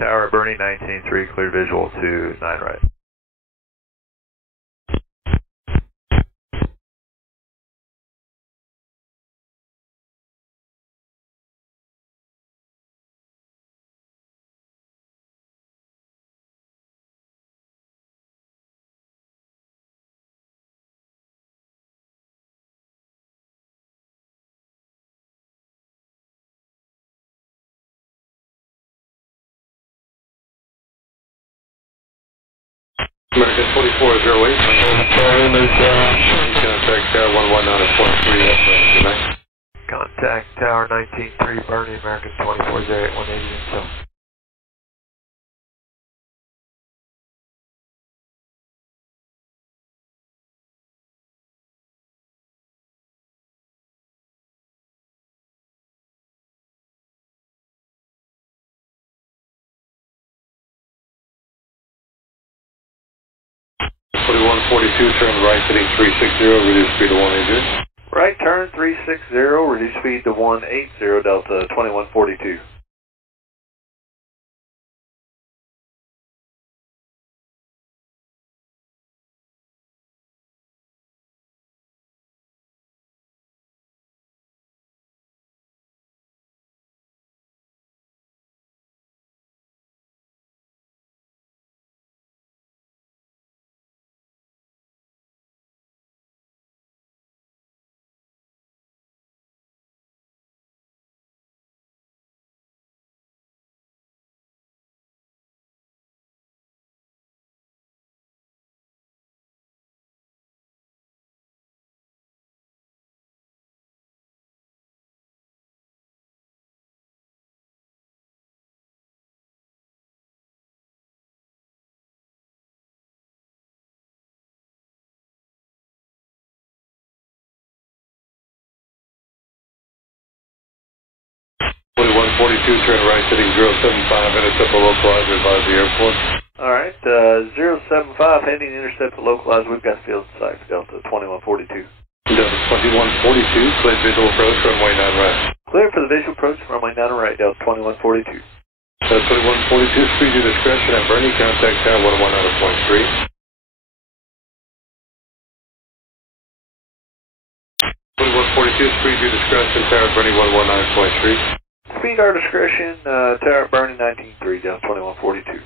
Tower, Bernie 19-3, clear visual to 9 right. American 2408. Contact Tower 119.3. Contact Tower 19-3, Bernie, American 2408, 180 intel. Turn right, heading 360, reduce speed to 180. Right turn 360, reduce speed to 180, Delta 2142. Turn right, heading 075, intercept a localizer, advise the airport. Alright, 075, heading intercept to localize, we've got field sight for Delta 2142. Delta 2142, clear visual approach, runway 9 right. Clear for the visual approach, runway 9 right, Delta 2142. 2142, speed your discretion at Bernie, contact Tower 119.3. 2142, speed your discretion, Tower Bernie 119.3. Speed our discretion, Tower Bernie 19-3, Delta 2142.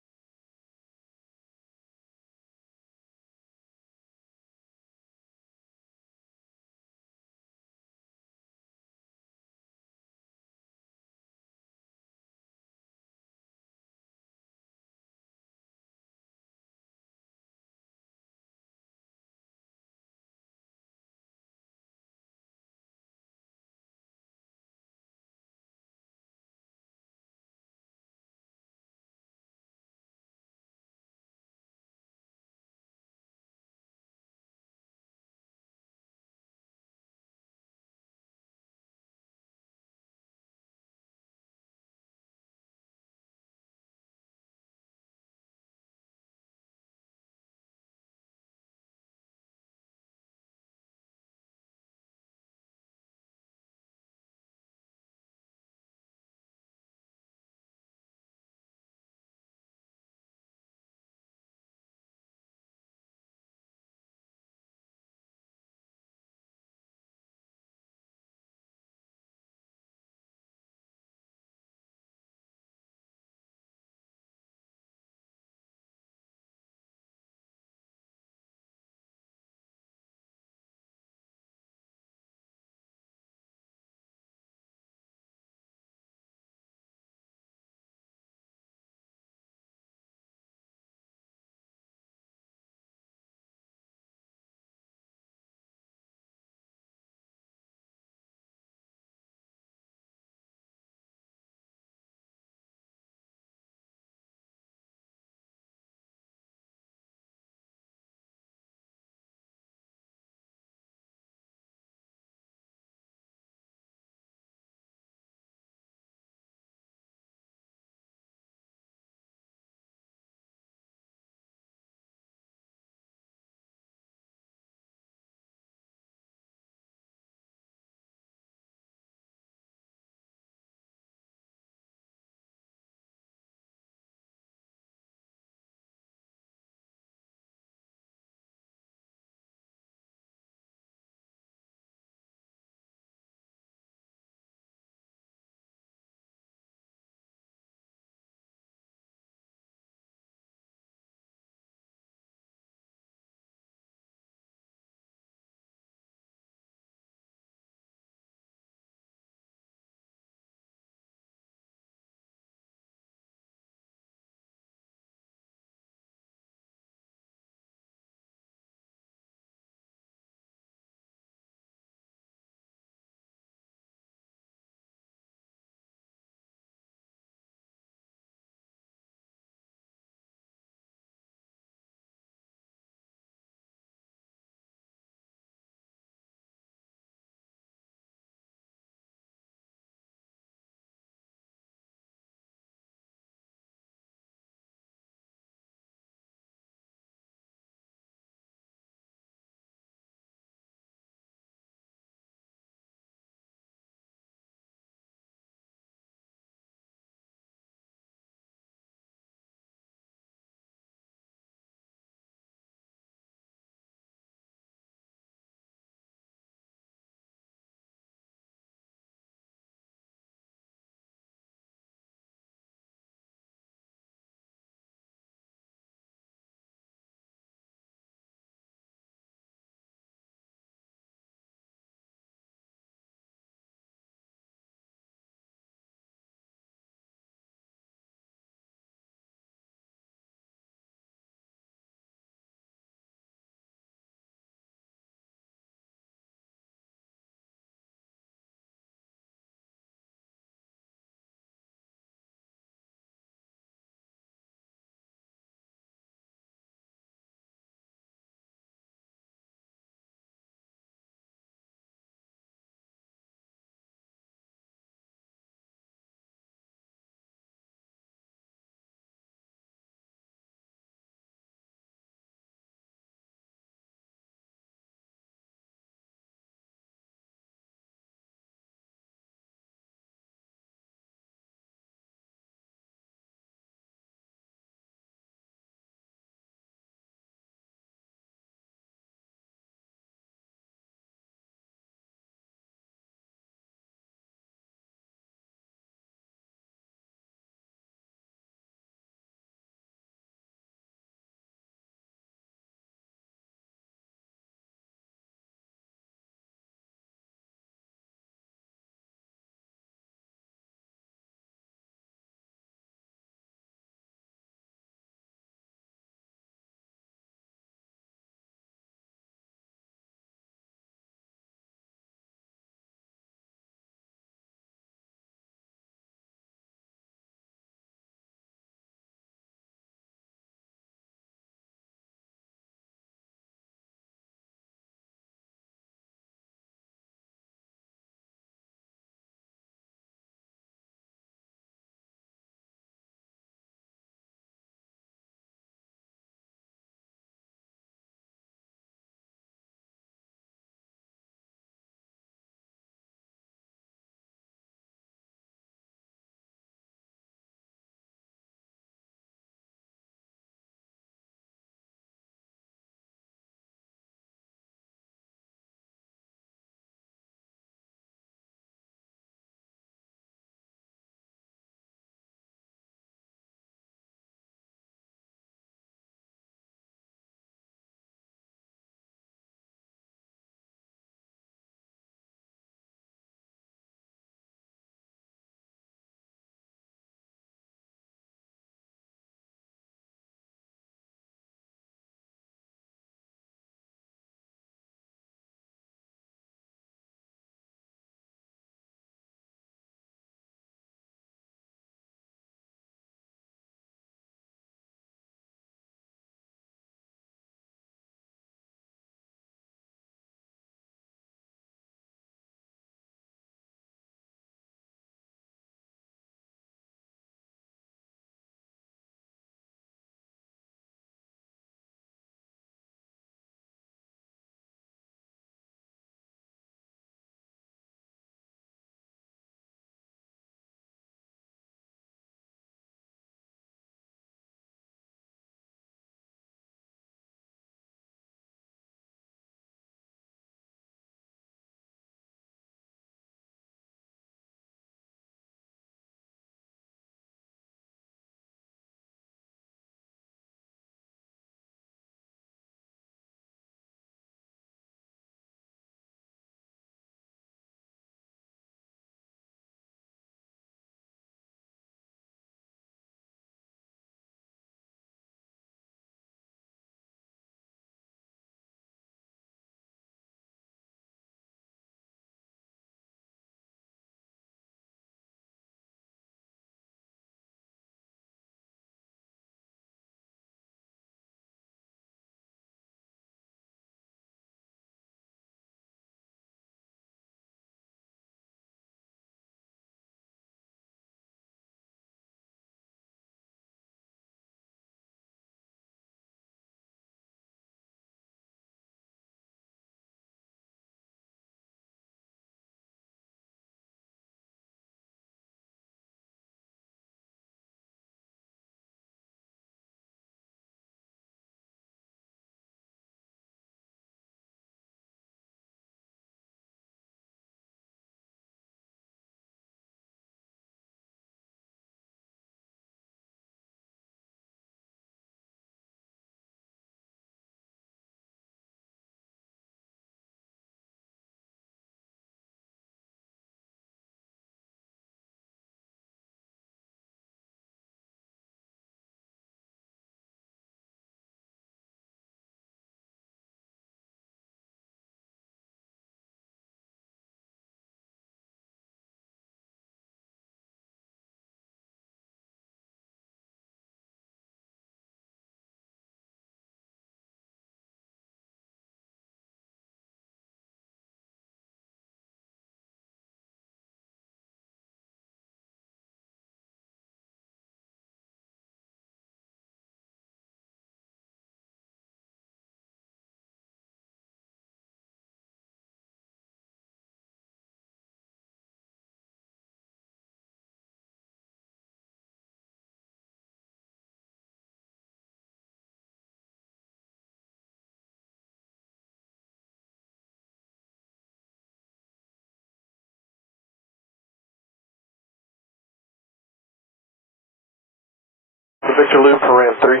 Victor Loop for ramp 3.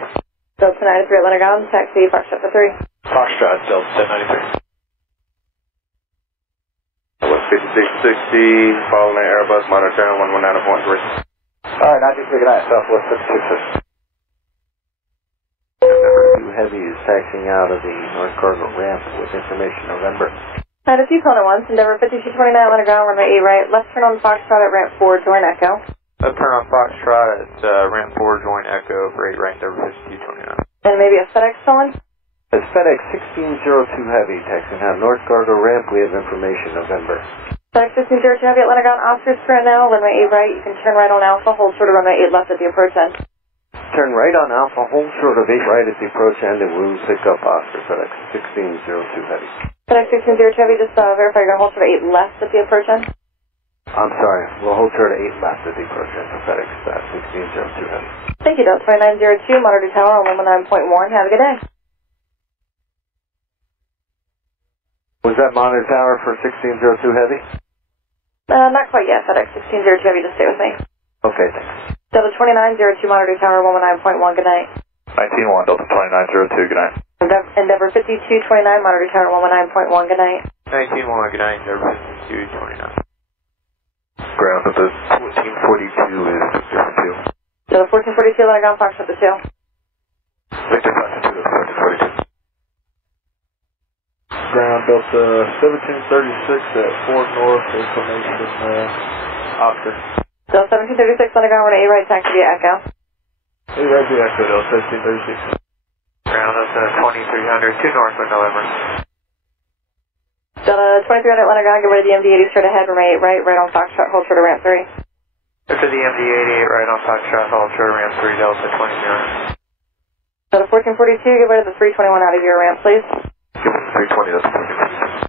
Delta 93 Atlanta ground, taxi Foxtrot for 3. Foxtrot, Delta 1093. West 5660, following that Airbus, monitor town 119.3. Alright, 93, good night, Southwest 5660. Number 2 Heavy is taxiing out of the North Cardinal ramp with information November. Had a few Kona 1s, Endeavor 5229 Atlanta ground, runway 8 right, left turn on Foxtrot at ramp 4, join Echo. Left turn on Foxtrot at ramp 4, join Echo for 8 right, Endeavor 5229. And maybe a FedEx calling? It's FedEx 1602 Heavy taxiing out North Cardinal ramp, we have information November. FedEx 1602 Heavy Atlanta ground, Oscar Spirit now, runway 8 right, you can turn right on Alpha, hold short of runway 8 left at the approach end. Turn right on Alpha, hold short of 8 right at the approach end, and we'll pick up Oscar FedEx 1602 Heavy. FedEx 1602 Heavy, just verify you're going to hold short of 8 left at the approach end. I'm sorry, we'll hold short of 8 left at the approach end for FedEx 1602 Heavy. Thank you, Delta 2902, monitor tower on 119.1, have a good day. Was that monitor tower for 1602 Heavy? Not quite yet, FedEx 1602 Heavy, just stay with me. Okay, thanks. Delta 2902, monitor tower 119.1, good night. 19-1, Delta 2902, good night. Endeavor 5229, monitor tower 119.1, good night. 19-1, good night, Endeavor 5229. Ground at the 1442 is Victor 2. Delta 1442, Atlanta ground, Foxtrot the 2. Victor 522, 1442. Ground Delta 1736 at Fort North, information Oscar. Delta 1736, Atlanta ground, runway 8 right, taxi via Echo. Hey, right via Echo, Delta 1736. Ground at 2300, 2 north of November. Delta 2300 Atlanta ground, get rid of the MD-80 straight ahead, runway 8 right on Foxtrot, hold short of ramp 3. After the MD-88 right on Foxtrot, hold short of ramp 3, Delta 20. Delta 1442, get rid of the 321 out of your ramp, please. Give us 320, Delta 1442.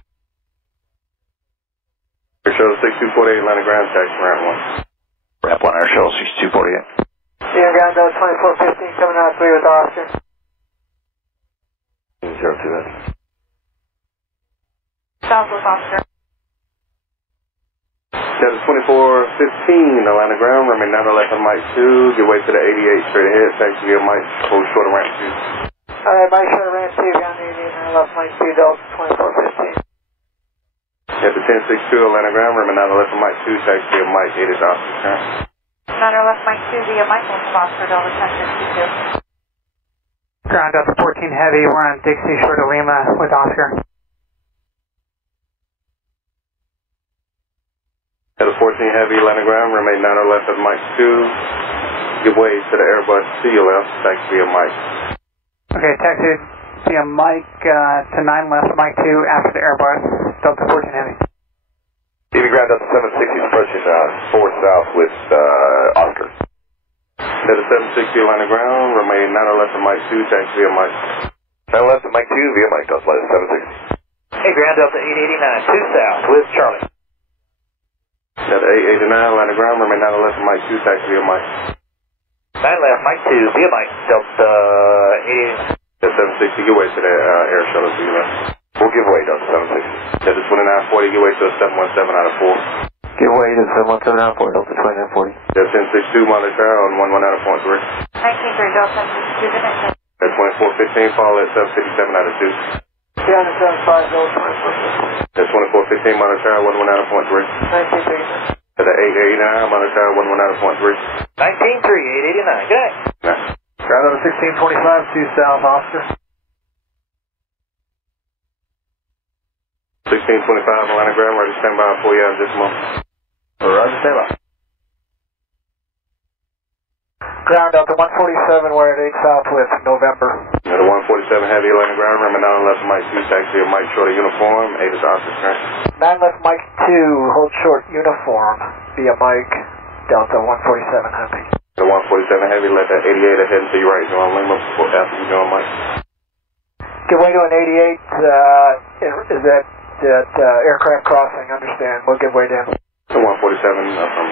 Air Shuttle 6248, Atlanta ground, taxi ramp 1. Ramp 1, Air Shuttle 6248. Yeah, ground Delta 2415, coming out 3 with Oscar. 1602 Heavy. Southwest Oscar. Delta 2415, Atlanta ground, remain 9 left on Mike 2, get way to the 88 straight ahead, taxi via Mike, hold short of ramp 2. Alright, Mike short of ramp 2, ground 88, left Mike 2, Delta 2415. Delta 1062, Atlanta ground, remain 9 left on Mike 2, taxi via Mike, 8 is Oscar current. 9 left Mike 2 via Michael Foster, Delta 1062. Ground Delta 14 Heavy, we're on Dixie short of Lima with Oscar. Delta 14 Heavy, Atlanta ground, remain 9 left of Mike 2, give way to the Airbus to your left, taxi via Mike. Okay, taxi via Mike to 9 left, Mike 2 after the Airbus, Delta 14 Heavy. TV ground Delta 760 approaching 4 south with Oscar. Delta 760, Atlanta ground, remain 9 left of Mike 2, taxi via Mike. 9 left at Mike 2 via Mike, Delta 760. Hey, ground Delta 889, 2 south with Charlie. Delta 889, Atlanta ground, remain 9 left of Mike 2, taxi via Mike. 9 left, Mike 2, via Mike, Delta 889. Delta 760, give way to the Air Shuttle to your left. We'll give way, Delta 760. Delta 2940, give way to a 717 out of 4. Give way to 717 out of 4, Delta 2940. Delta 1062, monitor on 11 out of 19-3, 0.3. Delta 1062, good night. Delta 2415, follow at 757 out of 2. 375, Delta 2415. Delta 2415, monitor on 11 out of 0.3. 19-3. Delta 889, monitor on 11 out of 0.3. 19-3, 889, good night. Nah. Ground Delta 1625, 2 south, Oscar. 1625, Atlanta ground, ready to stand by for you out just a moment. Roger, stand by. Ground Delta 147, we're at 8 south with November. Delta 147, heavy Atlanta ground, remember 9 left Mike 2, taxi via Mike short of uniform, 8 is Oscar current. 9 left Mike 2, hold short uniform via Mike, Delta 147 Heavy. The 147 heavy, let that 88 ahead and to your right, John Lima, before after you join Mike. Give way to an 88, is that aircraft crossing, understand, we'll give way to him. The 147 from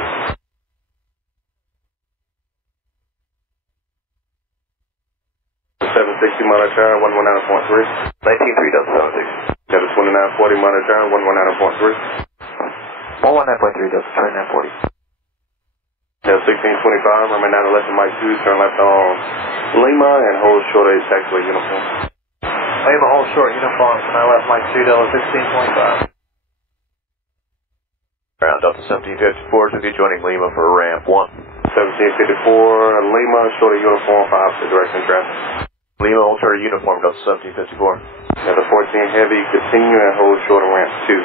760 monitor, 119.3. 19-3, Delta 760. Delta 2940 monitor, 119.3. 119.3, Delta 2940. 1625, runway 9 left on Mike 2, turn left on Lima and hold short of taxiway uniform. Lima, hold short, uniform, 9 left Mike 2, Delta 1625. Ground Delta 1754 to be joining Lima for ramp 1. 1754, Lima, short of uniform for opposite direction traffic. Lima, hold short of uniform, Delta 1754. Delta 14 heavy, continue and hold short of ramp 2.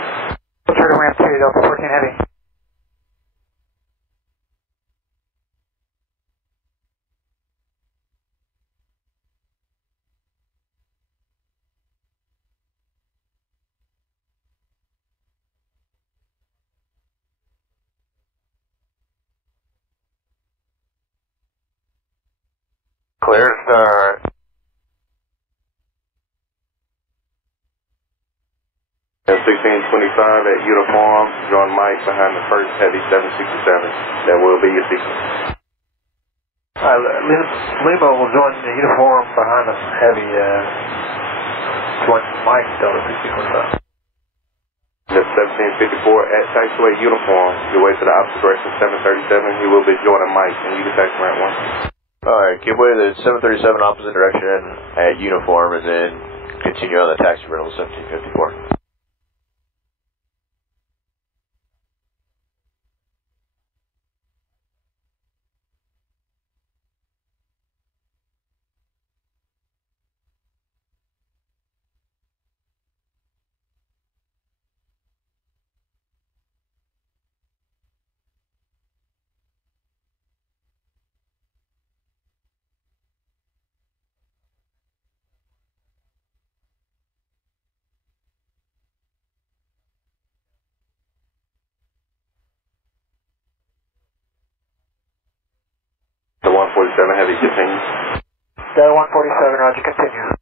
Hold short of ramp 2, Delta 14 heavy. Clear to start. At 1625 at uniform, join Mike behind the first heavy 767. That will be your sequence. Lima will join the uniform behind the heavy, join Mike, Delta 1625. That's 1754 at taxiway uniform, your way to the opposite direction 737. He will be joining Mike and you can taxi ramp 1. Alright, give way to the 737 opposite direction at uniform and then continue on the taxi rental 1754. The 147 heavy continue. Delta 147, roger, continue.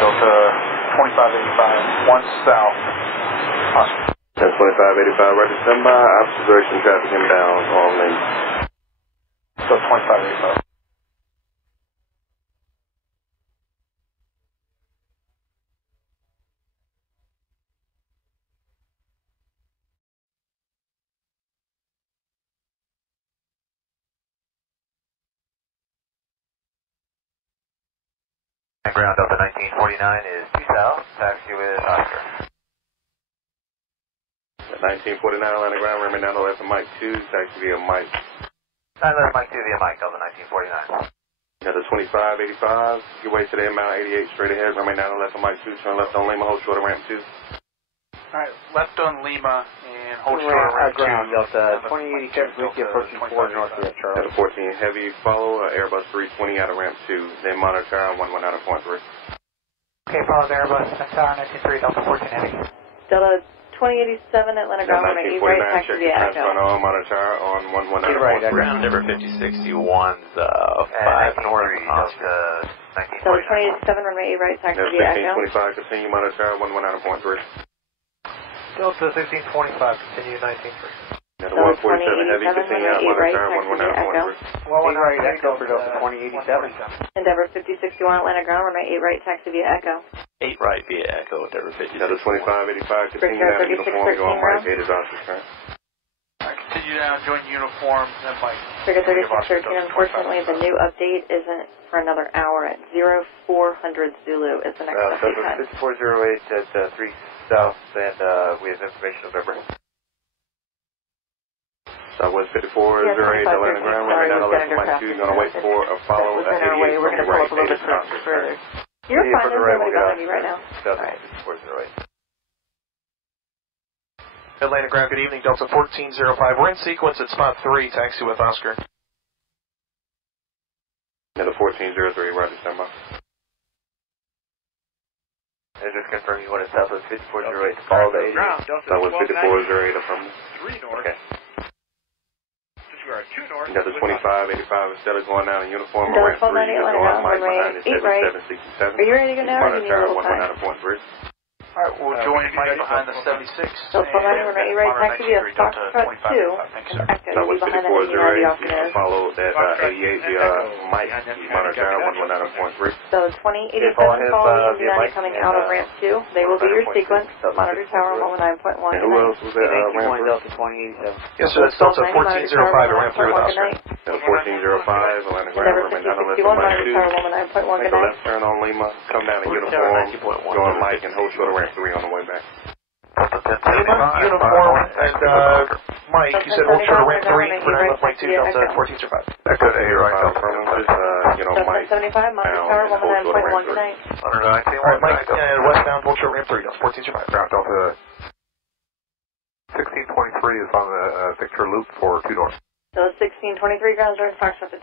Delta 2585, 1 south. That's 2585, ready to stand by, opposite direction traffic inbound on lane. So 2585. Ground Delta 1949 is 2 south, taxi with Oscar. 1949 landing ground, runway 9 left on Mike 2, taxi via Mike. 9 left Mike 2 via Mike, Delta 1949. Delta 2585, your way to the inbound 88 straight ahead, runway 9 left on Mike 2, turn left on Lima, hold short of ramp 2. Alright, left on Lima and hold short of ramp 2. Ground Delta 2087, weekly approaching 4 north of Charlie. Delta 14 heavy, follow Airbus 320 out of ramp 2, then monitor on 119.3. Okay, follow the Airbus, Tower 193, Delta 14 heavy. Delta 2087 Atlanta ground, runway 8 right, taxi via Echo. On monitor on 119.3. Ground number 5061's 5 north Oscar. Delta 2087 runway 8 right, taxi via Echo. 1625, continue monitor 119.3. Delta 1625, continue 193. Delta 147 heavy, continue on monitor 119.3. 1 right, Echo for Delta 2087. Endeavor 5061 Atlanta ground, runway 8 right, taxi via Echo. 8 right via Echo, Endeavor 50. Delta 2585, continue down uniform, join Mike, 8 is Oscar turn. Continue down, join uniform, then Mike. Trigger 3613, unfortunately the new update isn't for another hour at 0400 Zulu is the next update time. 5408 at 3 south, and we have information November. Southwest 5408, Atlanta ground, runway 9 left Mike 2, going to wait for a follow at 88 We're going to pull up a little bit further. You're fine, there's nobody behind you right now. Alright. 5408. Atlanta ground, good evening, Delta 1405. We're in sequence at spot 3, taxi with Oscar. Delta 1403, ready to stand by. And just confirm you want to Southwest 5408 to follow the 88. Southwest 5408 affirmative. 3 north. Okay. Since we are 2 north. You got the 2585 instead of going down in uniform. Dallas Ramp 3, 198 you're Atlanta going ground, Mike behind runway it, 8 right. 7767. Are you ready to go now, or do you need a little time? 119.3. Alright, we'll join Mike behind the 76. Delta 190, runway 8 right, taxi via Foxtrot 2, and Echo, you'll be behind that as you know the option is. Follow that 88 via Mike, monitor 119.3. So 2087 following Indiana coming out of ramp 2. They will be your sequence, but monitor tower 119.1. And who else was that ramp 3? Delta 2087. Yes, sir, that's Delta 1405 at ramp 3 with Oscar. Delta 1405, Atlanta ground, Number Roman 911 5061, Mike monitor 2. tower 119.1, Make good a night. left turn on Lima, come down in uniform, join Mike and hold short of ramp 3 on the way back. Uniform and Mike, you said hold short of ramp 3 for 9 left Mike 2, Delta 1405. Echo to 8 right, just, Mike. Delta 75, monitor tower 119.1, good night. Alright, Mike, westbound, hold short ramp 3, Delta 1405. Ground Delta 1623 is on the Victor Loop for 2 north. So 1623 ground, join Foxtrot 2.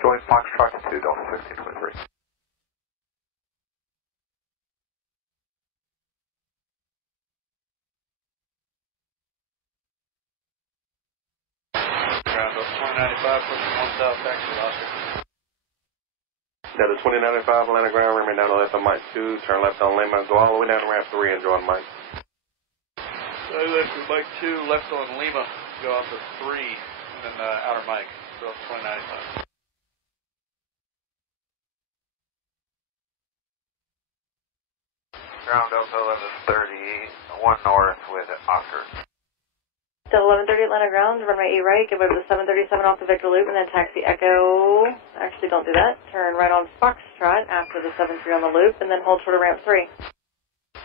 Join Foxtrot 2, Delta 1623. Ground Delta 2095, pushing 1 south, taxi with Oscar. Delta 2095, Atlanta ground, remain down the left on Mike 2, turn left on Lima, go all the way down to ramp 3 and join Mike. Left with Mike 2, left on Lima, go out to 3, and then outer Mike, so 2095. Ground Delta 1130, 1 north with Oscar. Delta 1130 Atlanta ground, runway 8 right, give over the 737 off the Victor Loop, and then taxi Echo. Actually, don't do that. Turn right on Foxtrot after the 73 on the loop, and then hold short of ramp 3.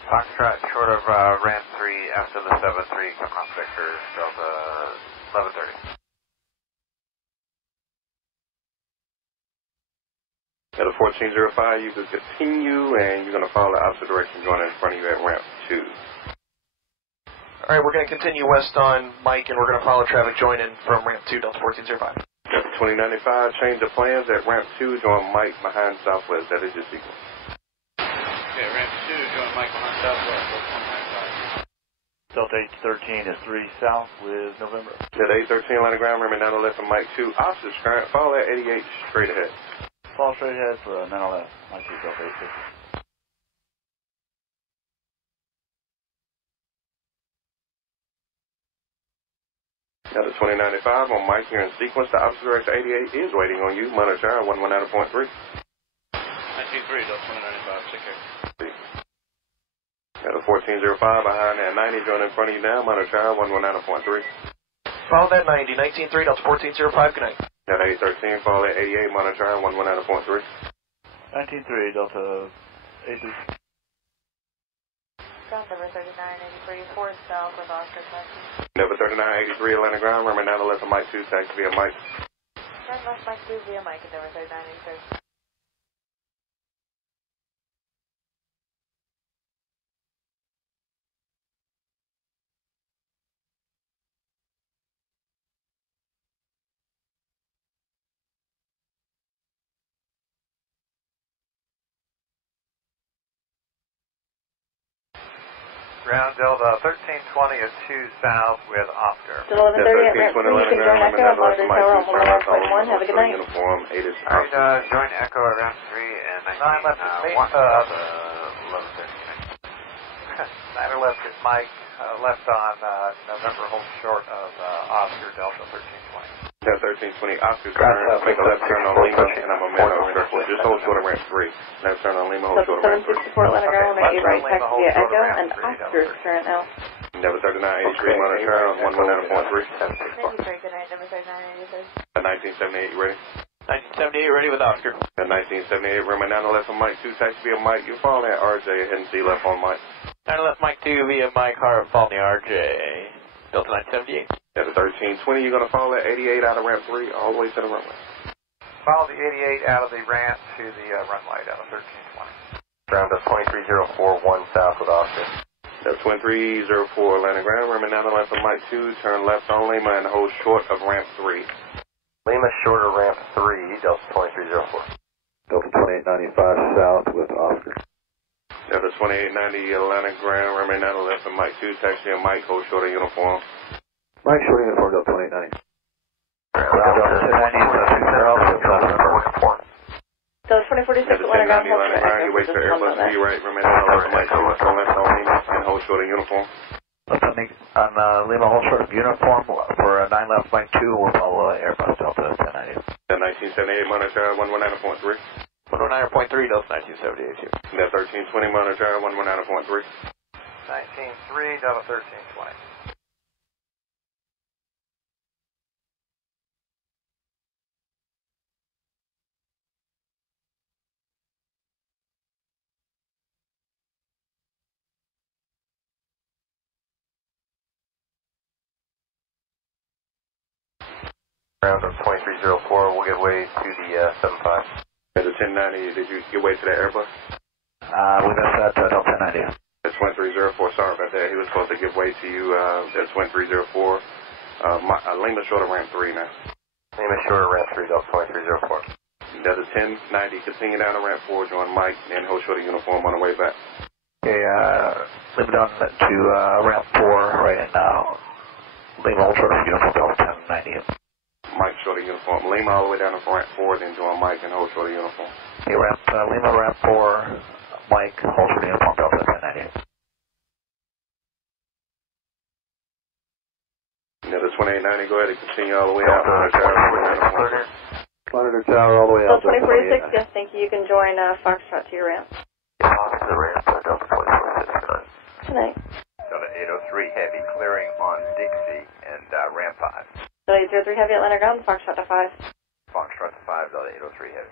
Foxtrot short of ramp 3 after the 73 coming off Victor, Delta 1130. Delta 1405, you can continue and you're going to follow the opposite direction going in front of you at ramp 2. Alright, we're going to continue west on Mike, and we're going to follow traffic join in from ramp 2, Delta 1405. Delta 2095, change of plans at ramp 2, join Mike behind Southwest. That is your sequence. Okay, ramp 2, join Mike behind Southwest, Delta 813 is 3 south with November. Delta 813, Atlanta ground, remain down the left on Mike 2, opposite current, follow that 88 straight ahead. Fall straight ahead for 911, Mike 2, Delta 850. Delta 2095 on Mike here in sequence. The opposite direction 88 is waiting on you. Monitor 119.3. 193, Delta 2095, take care. Delta 1405 behind that 90, join in front of you now. Monitor 119.3. Follow that 90, 193, Delta 1405, good night. Delta 813, follow that 88, monitor 119.3. 193, Delta 83. Ground number 3983, 4 south with Oscar taxi. Number 3983, Atlanta ground, remain down the left of Mike 2, taxi via Mike. Turn left Mike 2 via Mike at number 3983. Ground Delta 1320 is 2 south with Oscar. Delta 1130 at ramp 3, you can join Echo and monitor tower on 119.1. Have a good night. Uniform 8 is Alright, join Echo at ramp 3 and 19 left is 1 Delta 1130. 9 left is Mike, left on November, hold short of Oscar Delta 1320. Delta 1320, Oscar current, make a left turn on Lima, and I'm a man over there. Just hold short of ramp 3. Left turn on Lima, hold short of ramp 3. 764 Atlanta ground, runway 8 right, taxi via Echo, and Oscar's current now. Number 3983, monitor on 119.3. Thank you, very good night, number 3983. 1978, you ready? 1978, ready with Oscar. At 1978, remain down the left on Mike 2, taxi via Mike. You follow that RJ ahead and see left on Mike. Down to left Mike 2 via Mike Hart, follow the RJ. Delta 978. At the 1320, you're going to follow that 88 out of ramp 3 all the way to the runway. Follow the 88 out of the ramp to the runway down to 1320. Ground up 23041 south with Oscar. That's 2304 Atlanta ground, remain down the left of Mike 2, turn left on Lima and hold short of ramp 3. Lima short of ramp 3, Delta 2304. Delta 2895 south with Oscar. Delta 2890 Atlanta ground, runway 9 left and Mike 2, taxi and Mike, hold short of uniform. Mike, short uniform, Delta 2890. Delta 2046 Atlanta ground, hold short ground, you wait for Airbus to be right, runway 9 left and Mike 2, left on Lima, and hold short of uniform. On Lima, hold short of uniform for 9 left, Mike 2, we'll follow Airbus Delta 1090. 1978 monitor 119.3. 119.3, Delta 1978 here. Delta 1320 monitor 119.3. 19.3, Delta 1320. Ground of 2304, we'll give way to the 75. At the 1090, did you get way to that Airbus? We missed that Delta 1090. That's 2304, sorry about that. He was supposed to give way to you. That's 2304. Lima short of ramp 3 now. Lima short of ramp 3, Delta 2304. Delta 1090, continue down to ramp 4, join Mike, and hold short of uniform on the way back. Okay, Lima down to ramp 4 right now. Lima hold short of uniform Delta 1090. Mike short of uniform. Lima all the way down to ramp 4, then join Mike and hold short of uniform. Okay, Lima ramp 4, Mike hold short of uniform Delta 1090. Delta 2890, go ahead and continue all the way out. Monitor tower all the way out. Delta 2046, yes, thank you. You can join Foxtrot to your ramp. Off to the ramp, Delta 2046. Tonight. Delta 803 heavy clearing on Dixie and ramp 5. Delta 803 heavy Atlanta ground, Foxtrot to 5. Foxtrot to 5, Delta 803 heavy.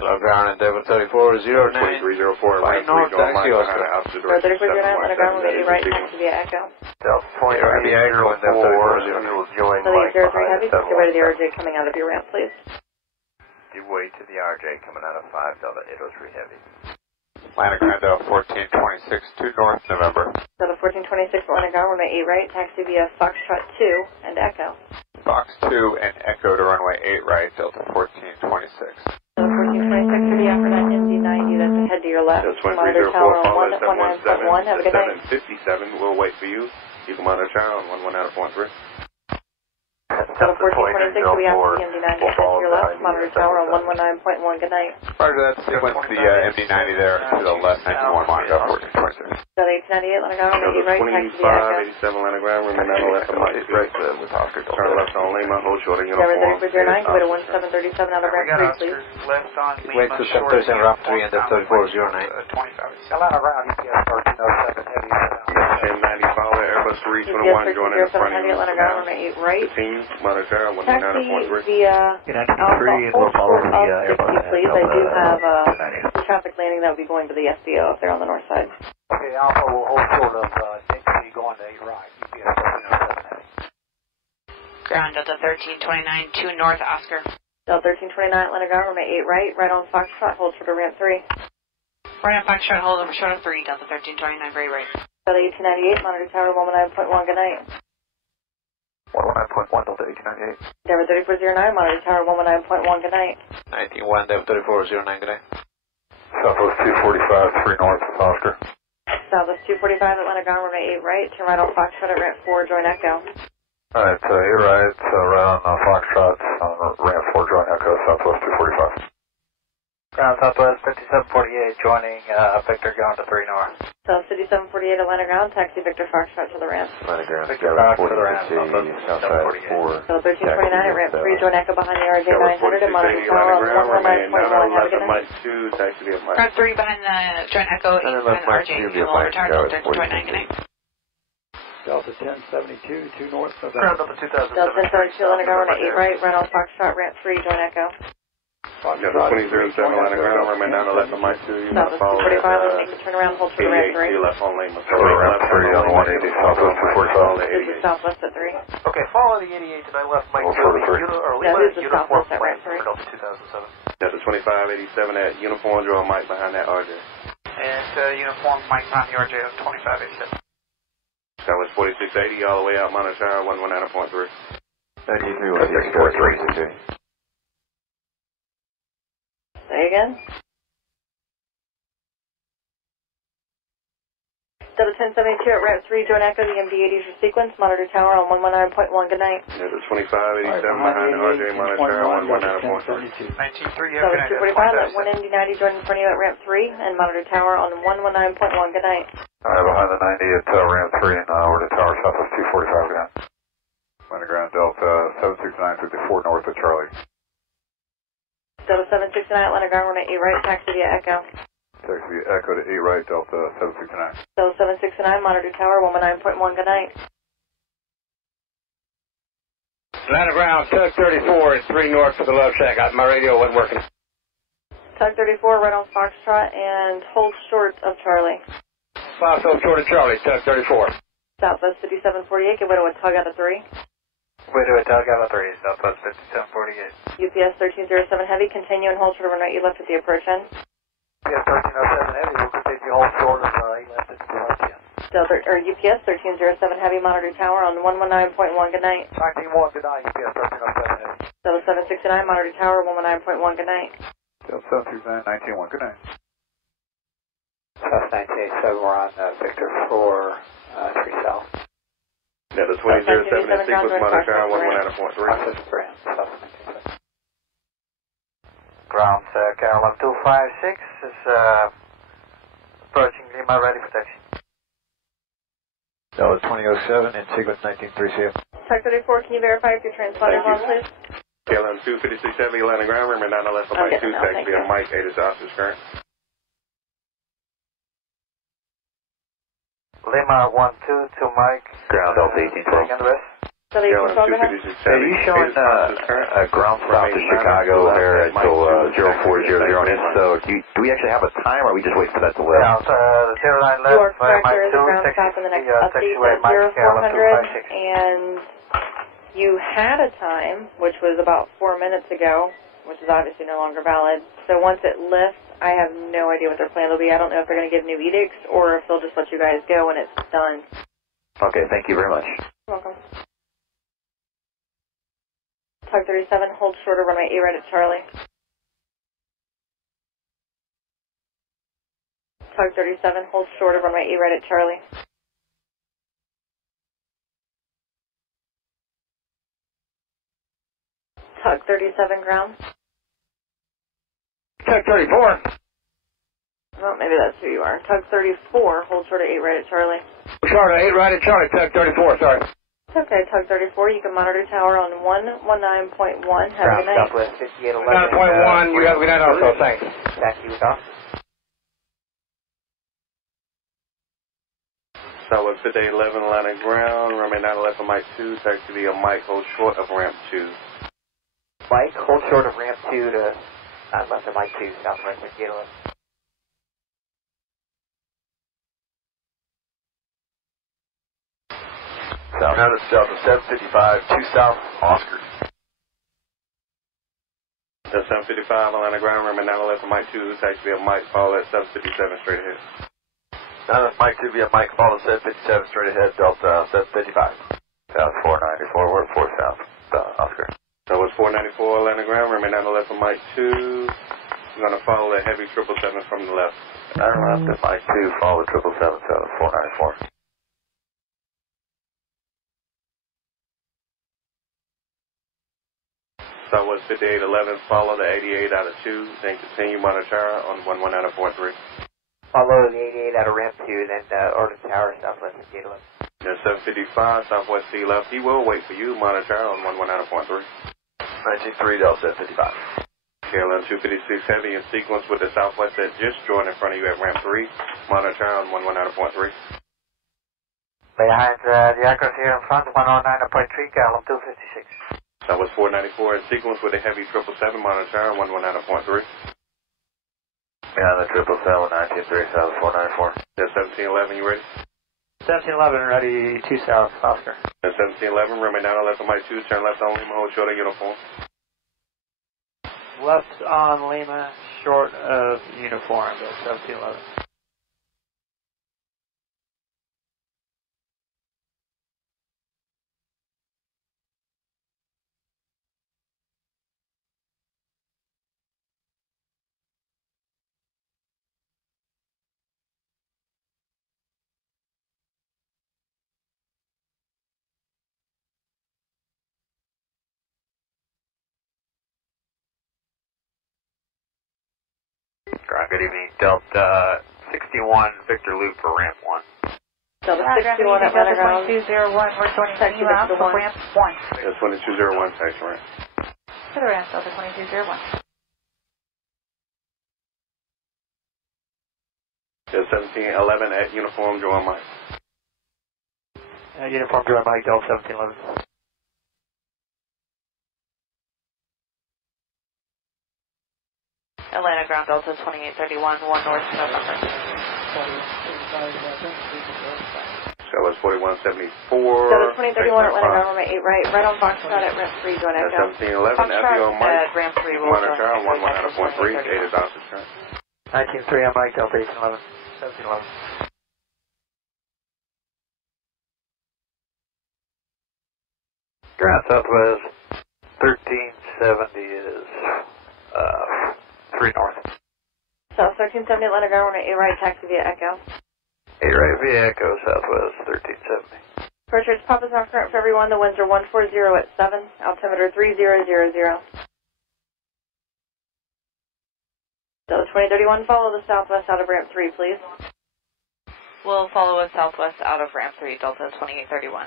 Hello, ground and Delta 3409. 2304, Right north, taxi Oscar. Delta 3409 Atlanta ground, we'll get you right taxi via Echo. Delta 2804, will join Mike Delta 803 heavy, just get rid of the behind RJ coming out of your ramp, please. Give way to the RJ coming out of 5, Delta 803 heavy. Atlanta ground Delta 1426, 2 north, November. Delta 1426 Atlanta ground, runway 8 right, taxi via Foxtrot 2 and Echo. Fox 2 and Echo to runway 8 right, Delta 1426. Delta 1426 to the after that MD90, that's ahead to your left. Monitor tower on 119.1, have a good night. 757, we'll wait for you. You can monitor tower on 119.3. Delta 1426 to the after the MD90, ahead to your left. Monitor tower on 119.1, good night. Prior to that sequence, the MD90 there to the left, 91 Monaco 1426. Delta 898 Atlanta ground, runway 8 right, taxi via Echo. 2587 Atlanta ground, runway 9 left on Mike express with Oscar. Turn left on Lima, hold short of Tower uniform. 3409, go to 1737 out of ramp 3, please. Left on Lima, Wait to 737 ramp 3 and Delta 3409. 25. Atlanta ground, EPS 1307 heavy. 1090, follow Airbus 321, join in the front heavy Atlanta ground, runway 8 right. Continue, monitor tower Taxi 119.3. via and we'll follow the Airbus. please. I do have a traffic landing that will be going to the SBO if they're on the north side. Okay, Alpha will hold short of Dixie going to 8 right, EPS 1307 heavy. Ground Delta 1329, 2 north, Oscar. Delta 1329 Atlanta ground, runway 8 right on Foxtrot, hold short of ramp 3. Right on Foxtrot, hold over short of 3, Delta 1329, very right. Delta 1898, monitor tower 119.1, good night. 119.1, Delta 1898. Denver 3409, monitor tower 119.1, good night. 91 Delta 3409, good night. Southwest 245, 3 north, Oscar. Southwest 245 Atlanta ground, runway 8 right, turn right on Foxtrot at ramp 4, join Echo. Alright, 8 right, right on Foxtrot, ramp 4, join Echo, Southwest 245. Ground Southwest 5748, joining Victor going to 3 north. South City 748 Atlanta ground, taxi Victor Foxtrot to the ramp. Atlanta ground, Victor Sierra Fox to the 40 ramp, Southside 4. So 1329 at ramp 3, join Echo behind the RJ 900 and monitor tower on 119.1, have a good night. Mike 2, taxi via Mike. Ground 3 behind the Joint Echo, And then left and Mike RJ, 2 via will Mike, return go Delta at 1329, good night. Delta 1072, 2 north, Ground November. Delta 2007. Delta 1072 Atlanta ground, runway 8 right on Foxtrot, ramp 3, join Echo. Delta 2007 Atlanta ground, runway 9 left on Mike 2. You Southwest 245, let's make the turnaround, hold for the ramp 3. 88 left on Lima. Ramp 3 on 180, Southwest 245. This is Southwest at 3. Okay, follow the 88 to 9 left, Mike Hold 2, short of 3. Yeah, this is uniform Southwest at plan ramp for 3. Delta 2007. Delta 2587 at uniform, join Mike behind that RJ. And uniform Mike on the RJ of 2587. Southwest 4680 all the way out, monitor tower 119.3. 93 was 643. Say again? Delta 1072 at ramp 3, join Echo, the MD-80 is your sequence, monitor tower on 119.1, good night. Delta 2587 behind the RJ, monitor tower on 119.3. 19-3, you Delta have 245 at 1 MD-90, join in front of you at ramp 3, and monitor tower on 119.1, good night. Behind the 90 at ramp 3 and we're to tower southwest 245 again. Landing ground Delta 769 54 north of Charlie. Delta 769 Atlanta ground, runway 8 right, taxi via Echo. Taxi via Echo to 8 right, Delta 769. Delta 769, monitor tower 119.1, good night. Atlanta ground, Tug 34 is 3 north for the love shack. My radio wasn't working. Tug 34, right on Foxtrot, and hold short of Charlie. Foxtrot short of Charlie, Tug 34. Southwest 5748, give way to a tug out of 3. Way to a tug out of 3, Southwest 5748. UPS 1307 Heavy, continue and hold short of runway 8 left at the approach end. UPS 1307 Heavy, we'll continue hold short of 8 left at the approach end. UPS 1307 Heavy, monitor tower on 119.1, good night. 19-1, good night, UPS 1307 Heavy. Delta 769, monitor tower 119.1, good night. Delta 769 19-1, good night. South 987, we're on Victor 4, 3 South. Delta 2007 in sequence, monitor tower 119.3. Ground Carolina 256 is approaching Lima, ready for taxi. Delta 2007 in sequence 1930. Tug 34, can you verify if your transponder is on, please? KLM 256 Heavy, Atlanta ground, remember 911 Mike 2, taxi via Mike 8 is Oscar's current. Lima 12 to Mike. Ground Delta 1812. KLM 256 Heavy, you showing a ground stop to Chicago there until 0400 and it's, so do we actually have a time or are we just waiting for that to lift? Yeah, the 09 left. You are correct, there is a ground stop in the next update at 0400, and you had a time, which was about 4 minutes ago, which is obviously no longer valid. So once it lifts, I have no idea what their plan will be. I don't know if they're going to give new edicts or if they'll just let you guys go when it's done. Okay, thank you very much. You're welcome. Tug 37, hold short of runway 8 right at Charlie. Tug 37, hold short of runway 8 right at Charlie. Tug 37, ground. Tug 34. Well, maybe that's who you are. Tug 34, hold short of 8 right at Charlie. Short of 8 right at Charlie, Tug 34, sorry. Okay, Tug 34, you can monitor tower on 119.1. Have a good night. Southwest 5811. 9.1, you have a good night also, thanks. Taxi with us. Southwest 5811 Atlanta ground, runway 911 Mike 2, taxi via Mike, hold short of ramp 2. Mike, hold short of ramp 2 to 911 Mike 2, Southwest 5811. Ground is Delta 755 2 South, Oscar. Delta 755 Atlanta ground, runway 911 Mike 2, taxi via Mike, follow at 757 straight ahead. 911 Mike 2 via Mike, follow 757 straight ahead, Delta 755. South 494, we're at 4 South, Oscar. That was 494 Atlanta ground, runway 911 Mike 2. We're going to follow the heavy 777 from the left. 911 Mike 2, follow the 777, South 494. Southwest 5811, follow the 88 out of 2, then continue monitor on 119.3. Follow the 88 out of ramp 2, then order tower, Southwest 5811. Then 755, Southwest C left. He will wait for you, monitor on 119.3. 19-3 Delta 55. KLM 256 Heavy in sequence with the Southwest that just joined in front of you at ramp 3, monitor on 119.3. Behind the aircraft here in front, 109.3, KLM 256. Southwest 494 in sequence with the heavy 777 monitor on 119.3. Yeah, the 777, 19-3 South 494. Then 1711, you ready? 1711, ready 2 South, Oscar. Then 1711, runway 911 Mike 2, turn left on Lima, hold short of uniform. Left on Lima, short of uniform, 1711. Ground, good evening. Delta 61 Victor Loop for ramp 1. Delta 61 Atlanta ground. 2201, we're joining Taxi you out Victor for 1. ramp 1. That's 2201, taxi ramp. To the ramp, Delta 2201. There's 1711 at uniform, join Mike. Uniform join Mike, Delta 1711. Atlanta ground, Delta 2831, 1 north, November. Scotland 4174. Delta 2031 Atlanta ground, runway 8 right on Foxtrot at ramp 3, join Echo. 1711, FE on Mike. At ramp 3, we'll Monitor join tower, 11 out of point 3, 8 Echo. is officer current. 193 on Mike, Delta 1811. 1711. Ground Southwest 1370 is 3 north. South 1370 Atlanta ground, runway 8 right, taxi via Echo. 8 right via Echo, Southwest 1370. Approach Papa's not current for everyone. The winds are 140 at 7, altimeter 3000. Delta 2031, follow the southwest out of ramp 3, please. We'll follow with southwest out of ramp 3, Delta 2831.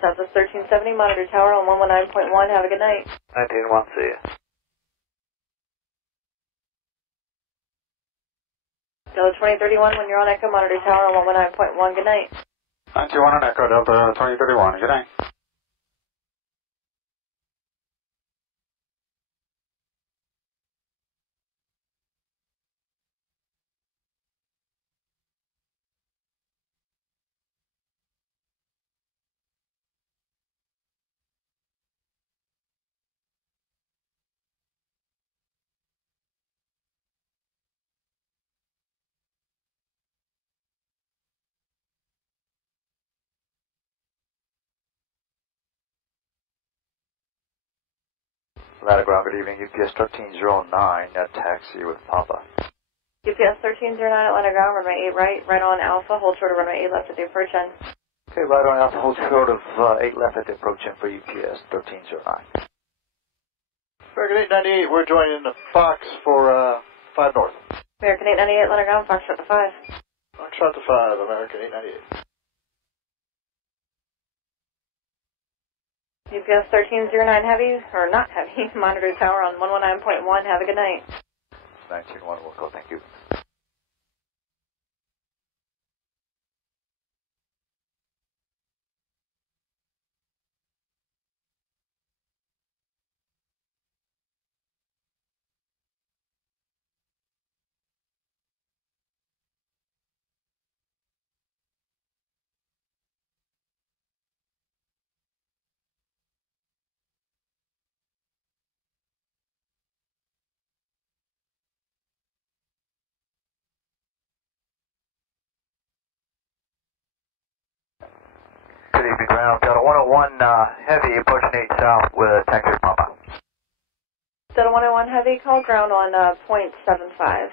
Southwest 1370, monitor tower on 119.1. Have a good night. 191, see ya. Delta 2031, when you're on Echo, monitor tower on 119.1. Good night. 91 on Echo, Delta 2031. Good night. Atlanta ground, good evening. UPS 1309, taxi with Papa. UPS 1309 Atlanta ground, runway 8 right on Alpha, hold short of runway 8 left at the approach end. Okay, right on Alpha, hold short of 8 left at the approach end for UPS 1309. American 898, we're joining the Fox for 5 north. American 898 Atlanta ground, Foxtrot to 5. Foxtrot to 5, American 898. UPS 1309 heavy, or not heavy, monitor tower on 119.1. Have a good night. 191 will go, thank you. Good evening, ground. Delta 101 heavy approaching 8 south with taxi with Papa. Delta 101 heavy, call ground on .75.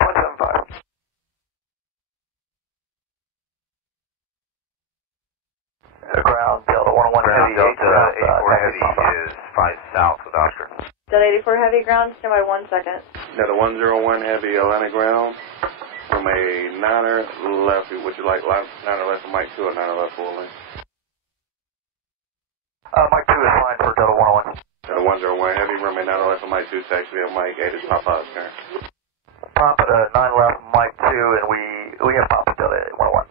0.75. Ground, Delta 101 heavy, 8 south, 84 heavy is 5 south with Oscar. Delta 84 heavy ground, stand by 1 second. Delta 101 heavy, Atlanta ground. From a 9er left, would you like 9er left for Mike 2 or 9er left for Link? Mike 2 is fine for Delta 101. Delta 101 heavy, room a 9er left for Mike 2, taxi via Mike 8 is Papa Oscar. Papa to 9 left, Mike 2, and we have Papa Delta 101.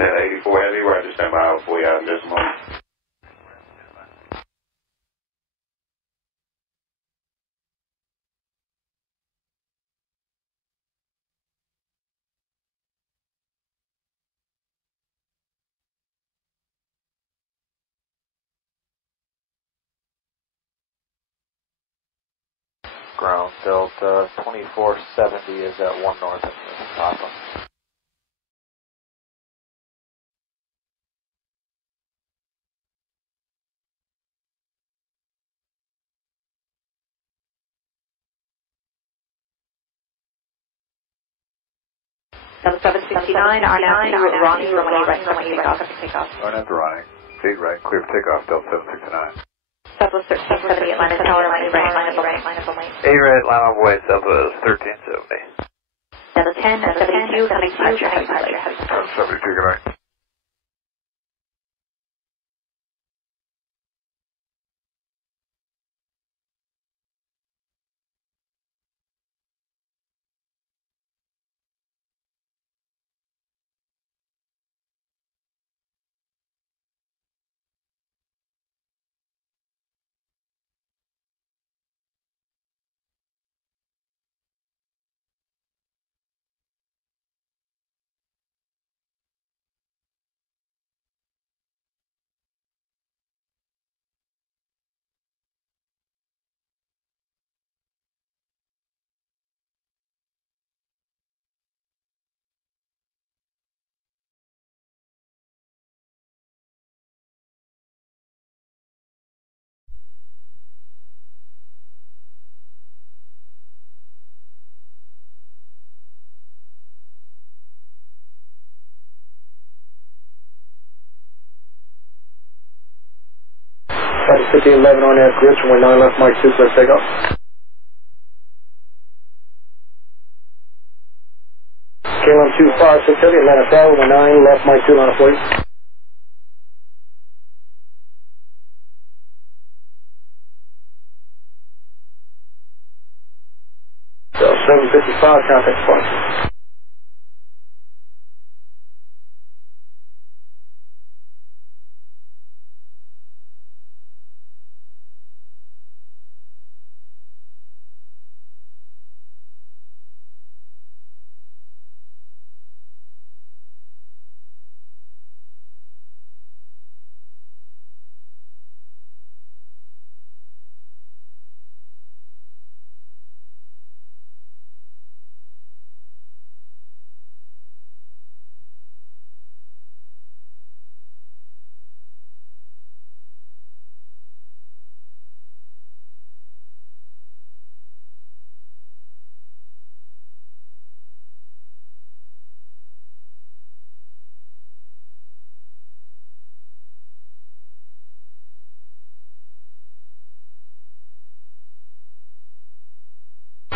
That 84 heavy, right to stand by for you out in just a moment. Ground Delta 2470 is at 1 north of Papa. Delta 769, R9, Ronnie, runway right, takeoff. Going after Ronnie. 8 right, clear for takeoff, Delta 769. Southwest 1370, Atlanta Tower, line right, line up a lane. 8 right, line up away, Southwest 1370. Delta 10, 72, coming to your heavy pilot. 72, good night. Flight 5011 on air, clear, runway 9 left, Mike 2, clear takeoff. KLM 256 heavy, Atlanta Tower, runway 9 left, Mike 2, line of flight. So 755, contact spot.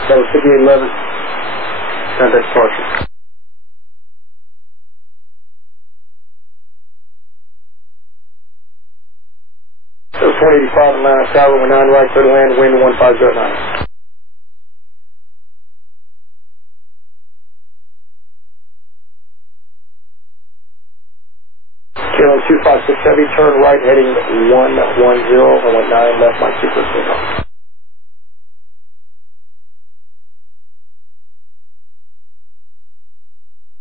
That was 5811, contact departure. So 185 Atlanta Tower, runway 9 right, clear to land, wind 1509. KLM 256 heavy, turn right, heading 110, runway 9 left, Mike 2, clear takeoff.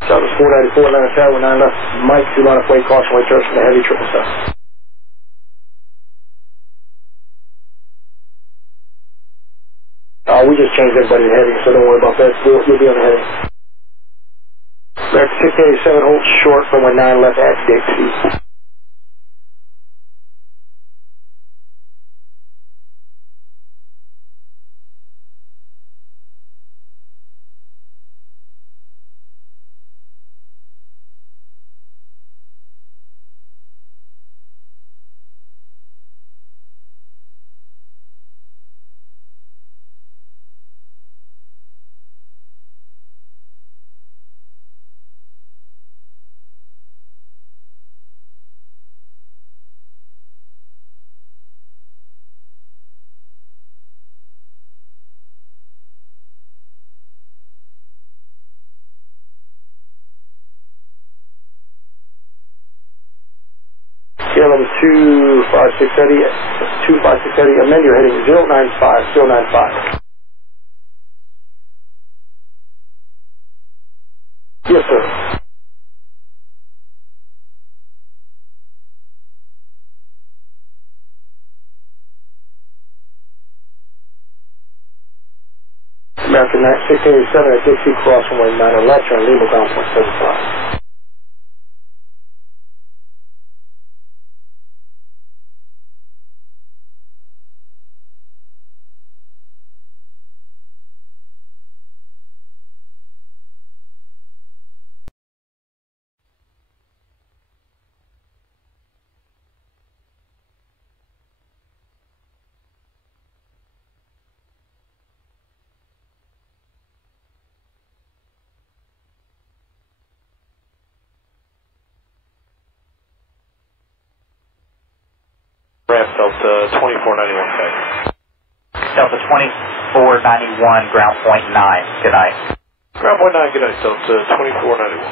So it was 494 Atlanta Tower, 9 left, Mike 2, line of flight, caution, wait turns from the heavy 777. We just changed everybody to heading, so don't worry about that. You'll be on the heading. American 687, hold short, runway 9 left, at gate C. tail level 25680, amend your heading 095. Yes, sir. American 1687 at Dixie Cross, runway 9 left, turn Lima down 0.75. Ramp Delta 2491, tag. Delta 2491, ground point 9. Good night. Ground point 9, good night, Delta 2491.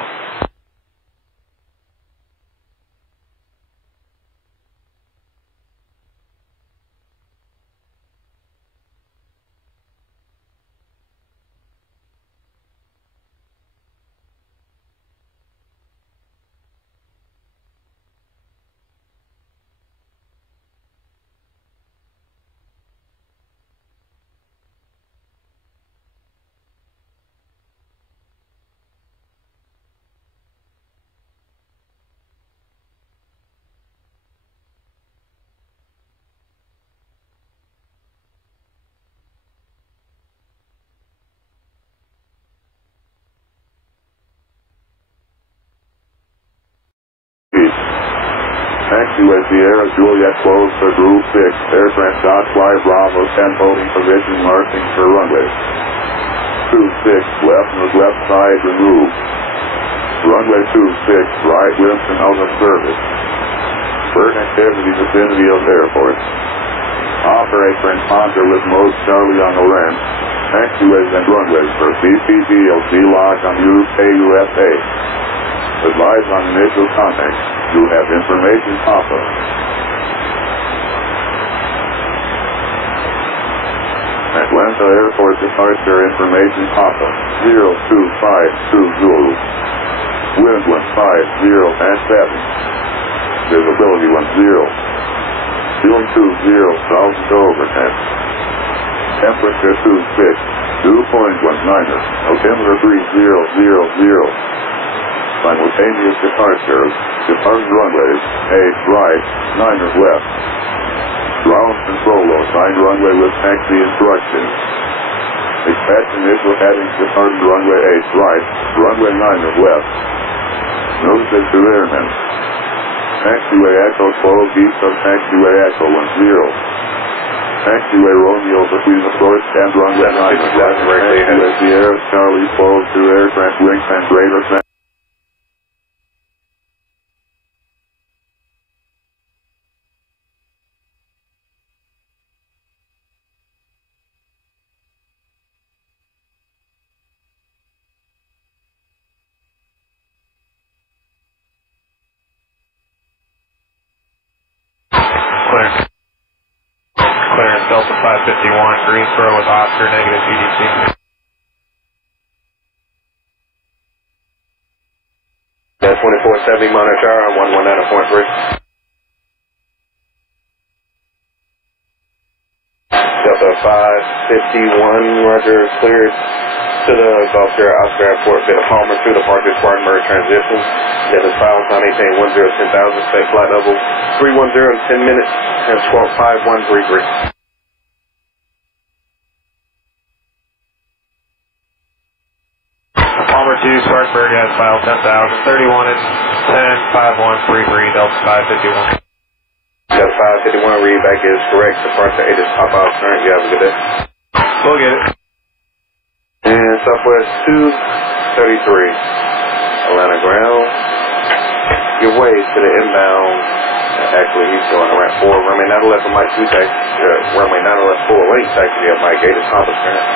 Taxiway Sierra Juliet closed for Group 6. Air Transcon Fly Bravo 10 holding position marking for runway. 26 left side removed. Runway 26 right Winston out of service. Bird activity vicinity of airport. Operator in contact with Mode Charlie on the ramp. Taxiways and runways for CPDLC lock on UKUSA. Advise on initial contact. You have information Papa. Atlanta Airport departure information Papa. 0252 Wind 150 and 7. Visibility 10. Fuel 20 south to overhead. Temperature 26. Dew point 19er. Altimeter 3000. Simultaneous departures. Departing runways 8 right, 9er left. Ground control assigned runway with taxi instructions. Expect initial headings departing runway 8 right, runway 9er left. Notices to airmen. Taxiway Echo closed east of taxiway Echo 10. Taxiway Romeo between approach and runway 9er left. Taxiway Sierra Charlie closed to aircraft wings and radar. Clearance Delta 551, Greensboro with Oscar, negative EDC. That's 2470 monitor on 119.3. Delta 551, roger, cleared to the Gulf Sierra Oscar Airport, Beta Palmer to the Parker Spartanburg transition. Delta silence on 1810, 10,000, expect flight level 310 in 10 minutes and 125133. Palmer 2, Spartanburg has file 10,000, 31 and 10, 5133, Delta 551. Delta 551, read back is correct. Departure 8 is pop out current. You have a good day. We'll get it. And Southwest 233, Atlanta ground. Your way to the inbound. Actually, he's going to ramp 4, runway 9 left on Mike 2 taxi. Runway 9 left 4 lane taxi. You have Mike 8 is pop out current.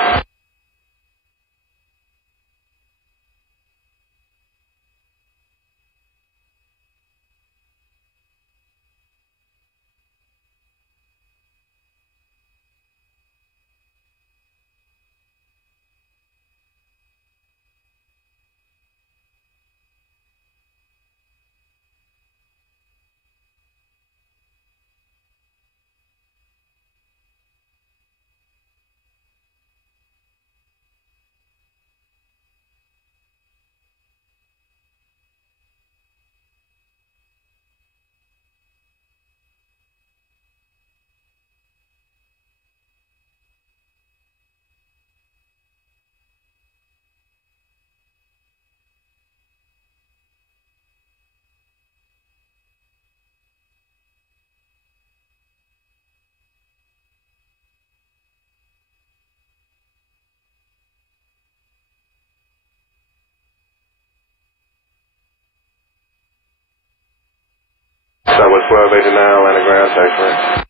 Atlanta ground, taxi.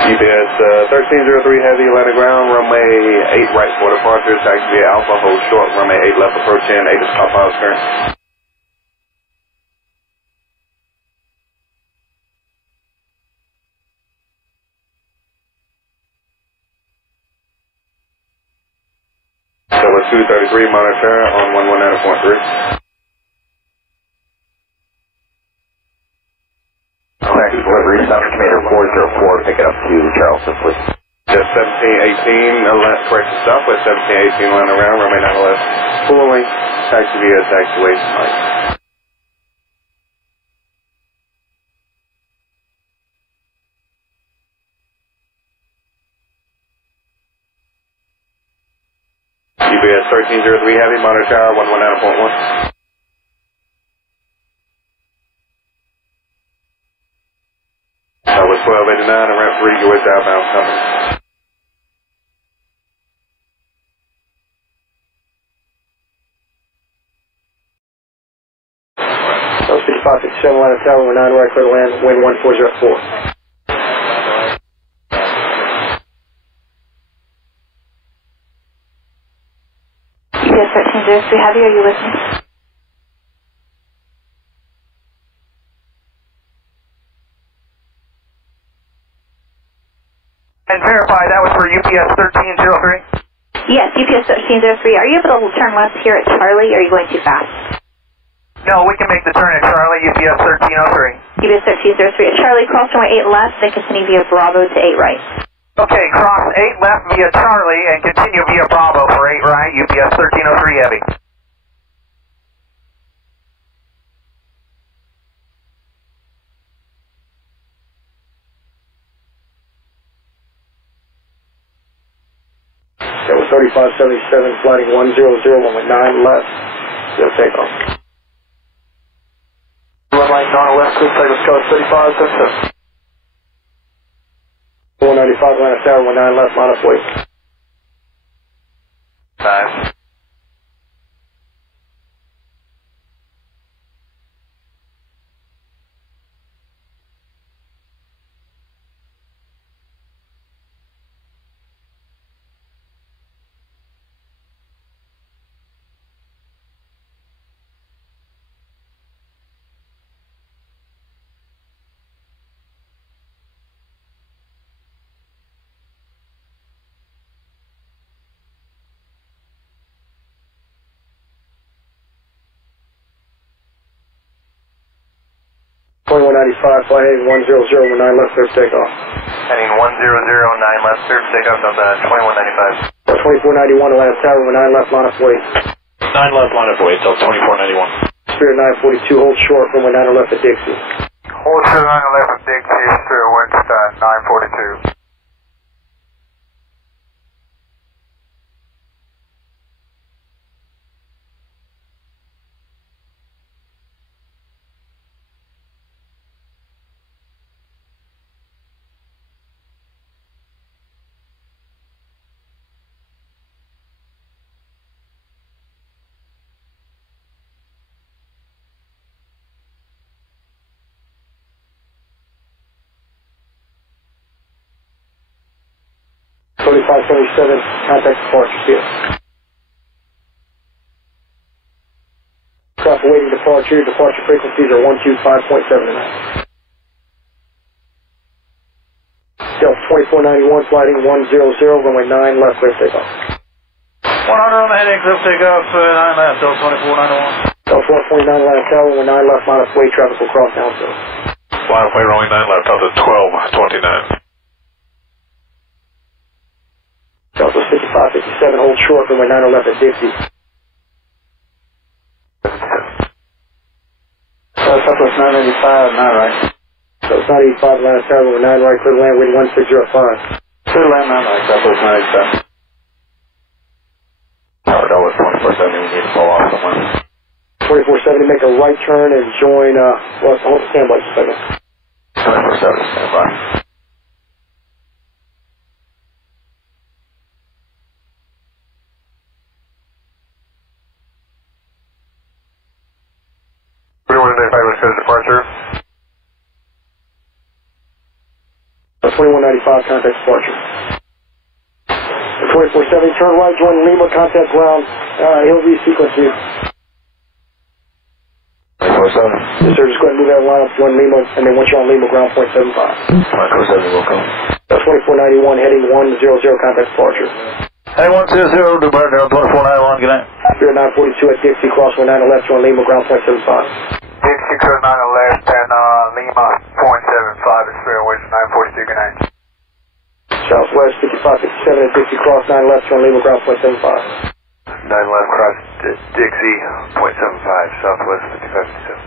GPS 1303 heavy, Atlanta ground, runway 8 right for departure, taxi via Alpha, hold short, runway 8 left approach in, 8 is top miles current. So with 233, monitor on 119.3. Next delivery, South Commander 404, pick it up to Charleston, please. Just 1718, correct Southwest 1718, land around, runway 9 left, full length, taxi via taxiway tonight. UBS 1303 heavy, monitor tower 119.1. That was 1289 and ramp 3, your way to outbound company. That was 5557, Atlanta tower, 9 right, clear to land, wind 1404. UPS 1303 Heavy, are you with me? And verify that was for UPS 1303? Yes, UPS 1303. Are you able to turn left here at Charlie, or are you going too fast? No, we can make the turn at Charlie, UPS 1303. UPS 1303 at Charlie, cross runway 8 left, then continue via Bravo to 8 right. Okay, cross 8 left via Charlie and continue via Bravo for 8 right, UPS 1303 heavy. That was 3577, flighting 100, runway 9 left, zero takeoff. Runway 9 left, clear takeoff, coast 3577. 495, Atlanta tower, 19 left, line up weight. 5. Flight heading 100, 19 left, clear takeoff. Heading 1009 left, clear for takeoff of 2195. 2491, Atlanta tower, 9 left, line up weight. 9 left, line of weight, till 2491. Spirit 942, hold short, runway 9 left at Dixie. Hold short 9 left at Dixie, Spirit winds 942. Contact departure field. Craft awaiting departure. Departure frequencies are 125.7 tonight. Delta 2491, flighting 100, runway 9 left, clear takeoff. 100 on the heading, clear takeoff, 9 left, Delta 2491. Delta 129, Atlanta tower, runway 9 left, minus weight, traffic will cross downfield. Line of weight, runway 9 left, Delta 1229. Delta 5557, hold short, runway 9 left at Dixie. Southwest 985, 9 right. Southwest 985, Atlanta tower, runway 9 right, clear to land, wind 1605. Clear to land 9 right, Southwest 987. Tower Delta 2470, we need to pull off somewhere. 2470, make a right turn and join, hold standby just a second. 2470, standby. Departure. Delta 2195, contact departure. 2470, turn right, join Lima, contact ground. He'll resequence you. 24-7. Yes, sir, just go ahead and move out of line up, join Lima, and then once you're on Lima, ground point 75. 24-7 will come. Delta 2491, heading 100, contact departure. Hey, 100, Dubai, Delta 2491, good night. Spirit 942 at Dixie, crosswind 9 left, join Lima, ground point 75. Dixie, curve 9 left, and Lima, point 75 is Spirit, West 942, good night. Southwest 5557 at Dixie, cross 9 left, join Lima, ground point 75. 9 left, cross Dixie, point 75, Southwest 5557.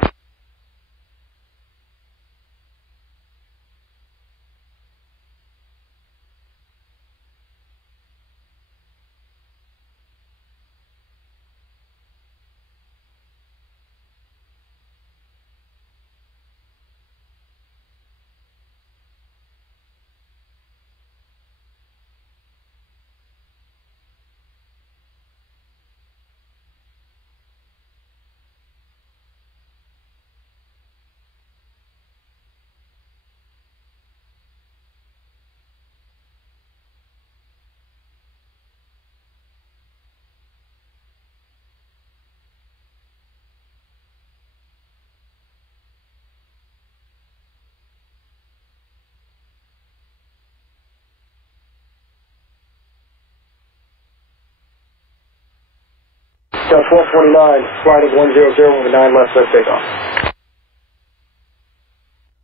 Delta 1229, sliding 100 with a 9 left, left takeoff.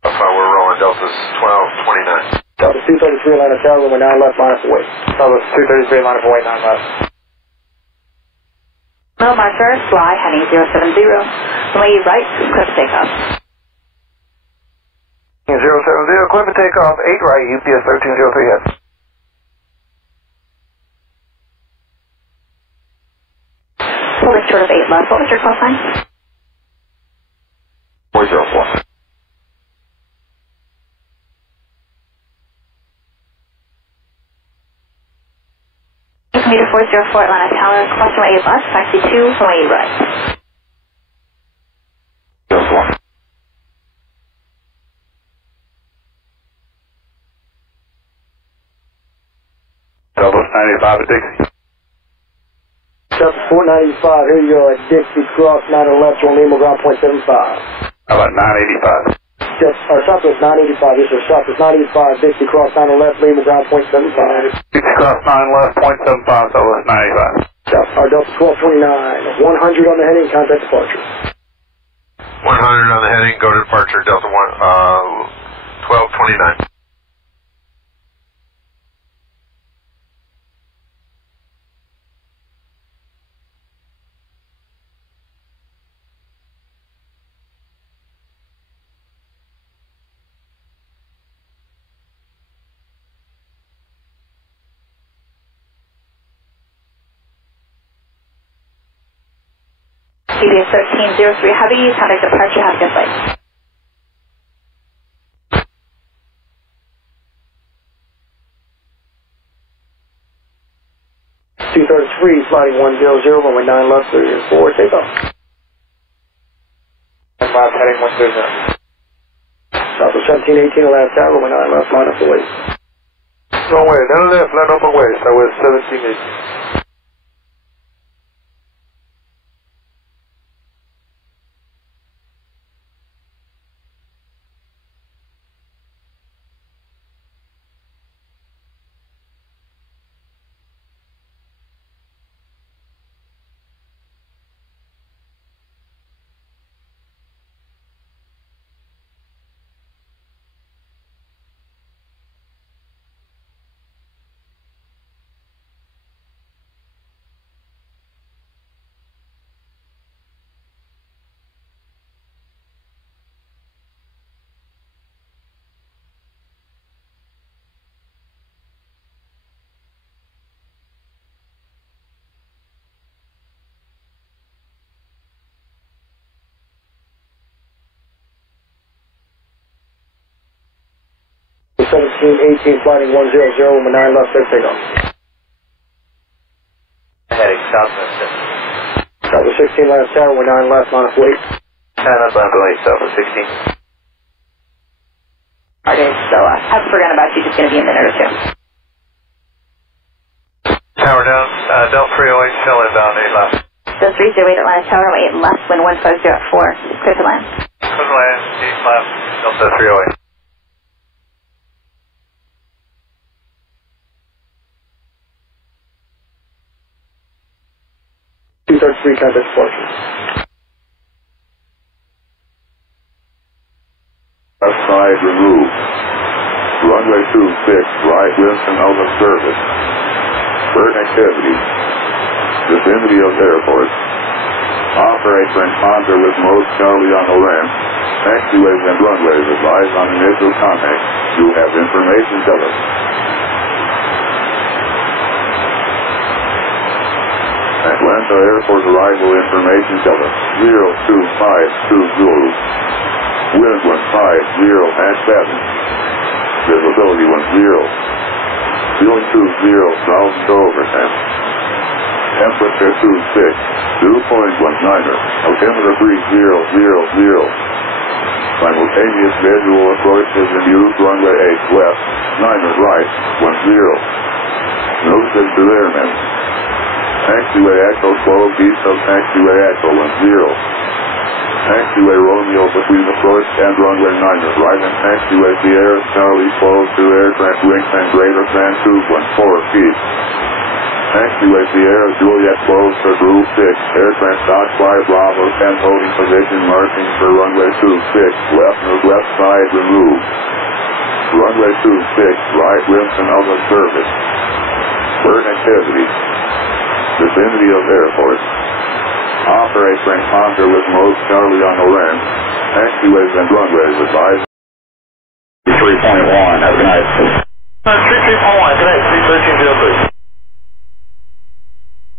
We're rolling Delta's 1229. Delta 233, line of tower, with 9 left, line up away. Delta 233, line up away, 9 left. Mel Marcher, fly heading 070. Runway right, clear for takeoff. 070, clear for takeoff, 8 right, UPS 1303 head. Pulling short of 8 left, what was your call sign? 404. Meter 404, Atlanta Tower, cross runway 8 left, taxi 2, runway 8 right. 04. Delta 95 at Dixie. Delta 495, here you go at Dixie, cross 9 left, join Lima, ground point 75. How about 985? Southwest 985, yes sir, Southwest 985, Dixie, cross 9 left, Lima, ground point 75. Dixie cross 9 left, point 75, Southwest 985. Our Delta 1229, 100 on the heading, contact departure. 100 on the heading, go to departure, Delta 1229. CBS 1303 Heavy, contact departure, have a good flight. 233, sliding 100, runway 9 left, 4, takeoff. 9 left, heading 100. Southwest 1718, Atlanta Tower, runway 9 left, line up away. Runway 9 left, line up away, Southwest 1718. Delta 1718, sliding 100, runway 9 left, clear takeoff. Heading southwest. Southwest 16, Atlanta Tower, runway 9 left, line up away. 10 left, line up away, southwest 16. So I've forgotten about you, just going to be a minute or two. Tower down, Del 308, shell inbound 8 left. Del 308 Atlanta Tower, 8 left, wind 150 at 4, clear to land. Clear to land, 8 left, Delta 308. Contact departure. Left side removed. Runway 26, right Winston over service. Bird activity. Vicinity of airport. Operate transponder with mode Charlie on the ramp. Taxiways and runways advised on initial contact. You have information covered. Atlanta Airport arrival information cover 02520. Wind 150 at 7. Visibility 10. Fueling 20, south overhead. Temperature 26, dew point 19er. Altimeter 3000. Simultaneous visual approaches in use runway 8 left, 9er right, 10. Notice to airmen. Taxiway Echo closed east of Taxiway Echo 10. Taxiway Romeo between approach and runway 9er right and Taxiway Sierra Charlie closed to aircraft wingspan greater than 2.4 feet. Taxiway Sierra Juliet closed for Groove 6, aircraft Dodge 5 Bravo 10 holding position marking for runway 26, left side removed. Runway 26, right Winston out of service. Bird activity. Vicinity of airport. Operate transponder with mode Charlie on the ramp. Taxiways and runways advised. 3.1, have a good night. 3.1, good night, 31303.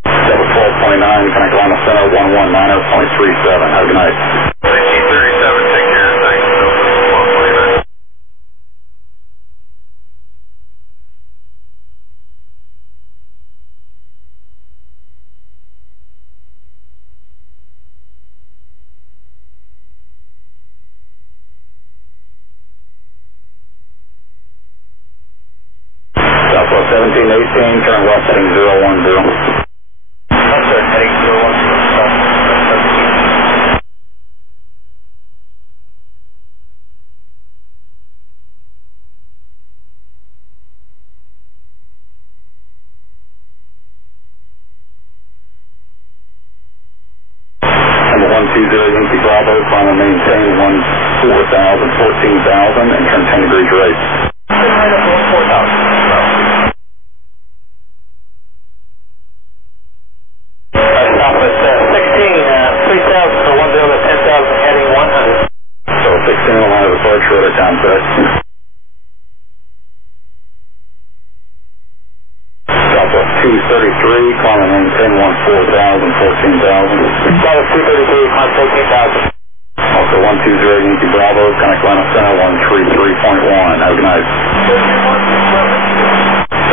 12.9, connect Atlanta Center, 119.37, have a good night. 1937, take care, thanks, Delta 12.9. Southwest 1718, turn left heading 010. Heading 010. Number 120, Yankee Bravo, climb and maintain 14,000, and turn 10 degrees right. Right up 4,000. Southwest 16, 3,000 for 10,000, heading 100. So 16 will have a departure at a time set. Southwest 233, climb and maintain 14,000. Southwest 233, climb 14,000. Also 120, Yankee Bravo, connect Atlanta Center, 133.1, have a good night.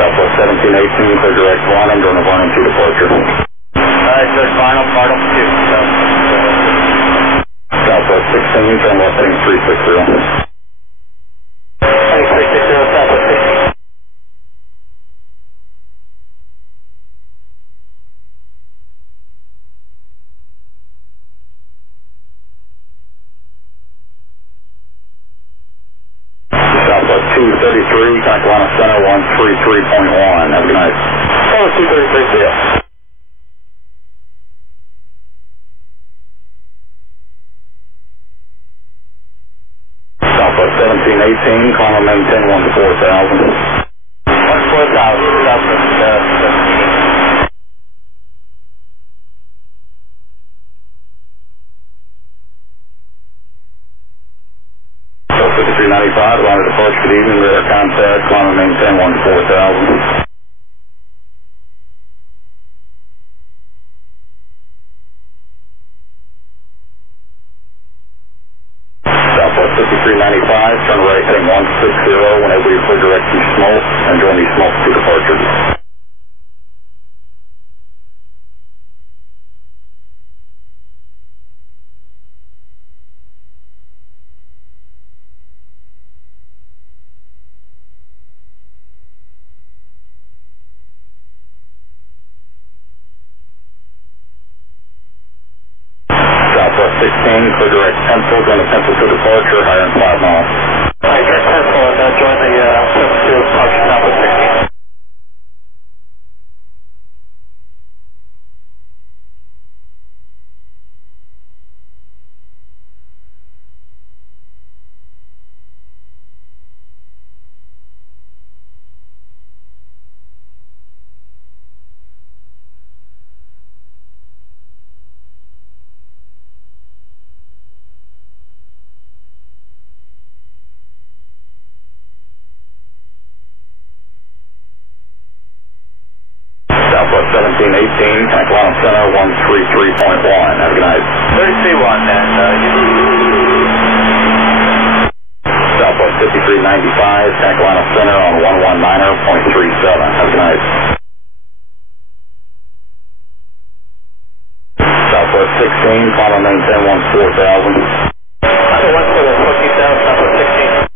Southwest 1718, clear direct Varnum, during a Varnum 2 departure. Alright, so final, Cardinal 2. Southwest 16, turn left heading 360. Heading 360, Southwest 16. Southwest 233, connect Atlanta Center, 133.1, have a good night. Southwest 233, yeah. Southwest 1718, climb and maintain 14,000. 4,000, Southwest 17. So 5395, line of departure, good evening, radar contact, climb and maintain 14,000. Southwest 5395, turn right heading 160, whenever you clear direct to Smoke, and join the Smoke 2 departure. 16, clear direct pencil, join the pencil to departure, higher than 5 miles. High direct pencil and join the 72 departure southwest 16. Southwest 1718, Atlanta Center 133.1. Have a good night. 30C1 and Southwest 5395, Atlanta Center on 119.37. Have a good night. Southwest 16, final maintain 14000. Under 140,000, Southwest 16.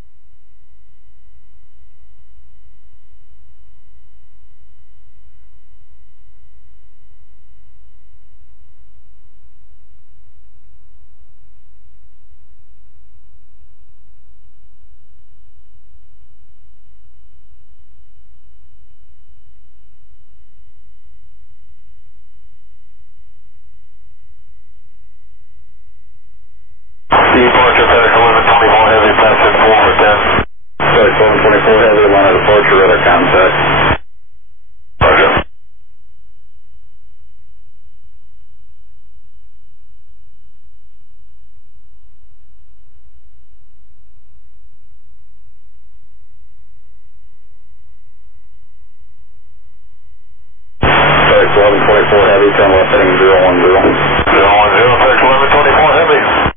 Departure FedEx 1124 Heavy, passing 4 for 10. FedEx 1124 Heavy, Atlanta departure, radar contact. Roger. FedEx 1124 Heavy, turn left heading 010. 010, FedEx 1124 Heavy.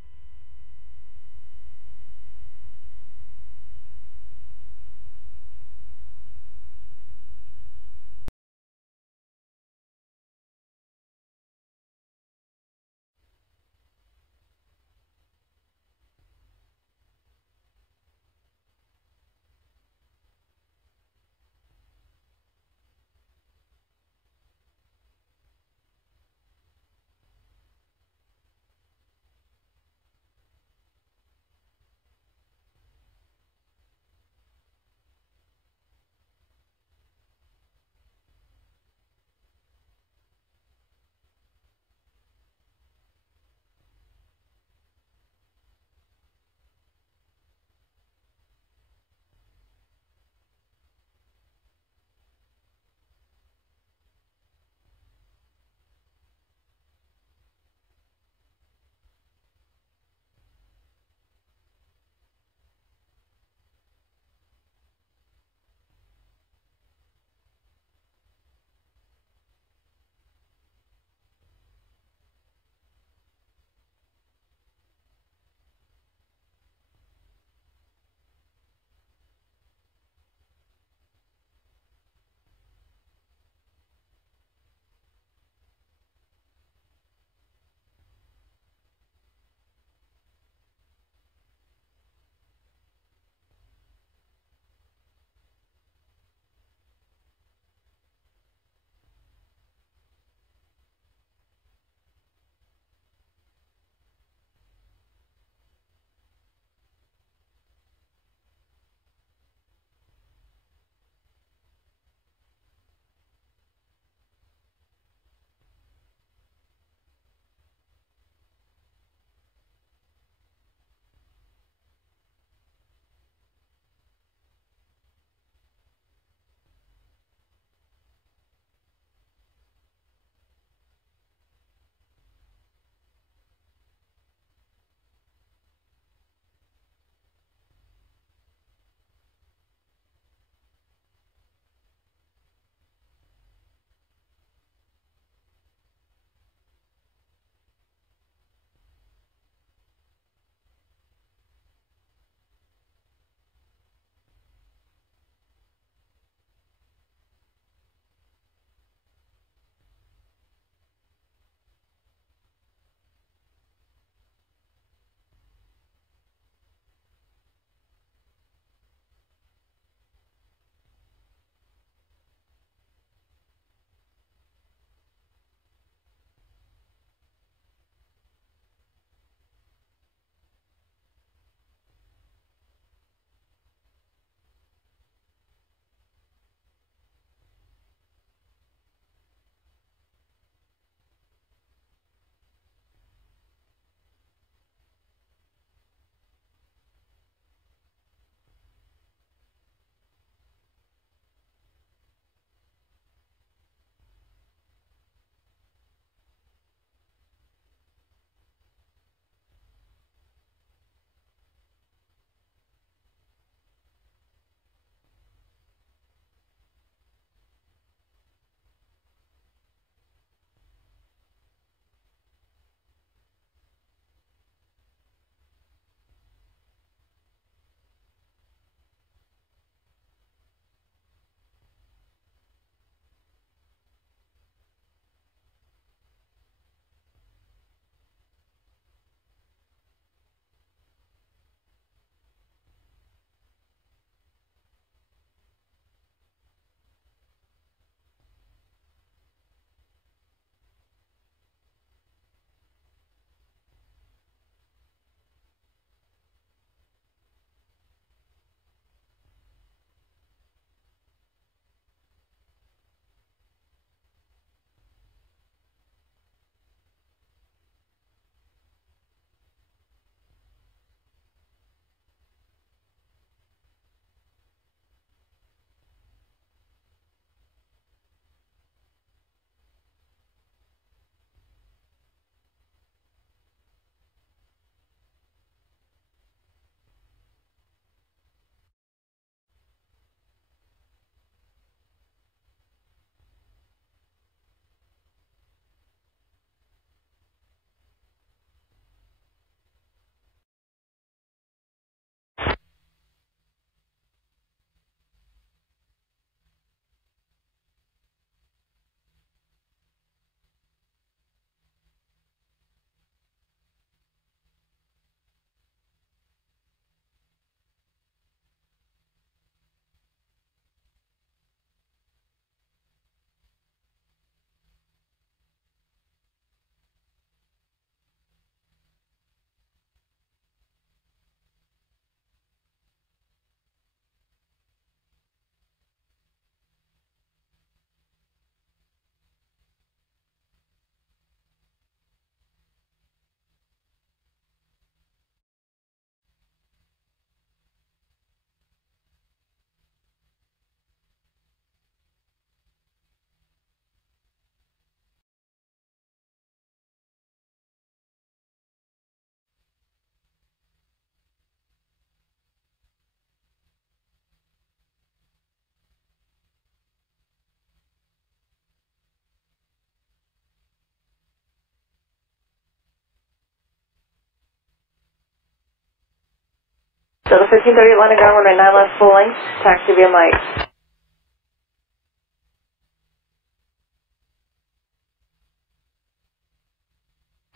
Delta 1530 Atlanta ground, runway 9 left full length, taxi via Mike.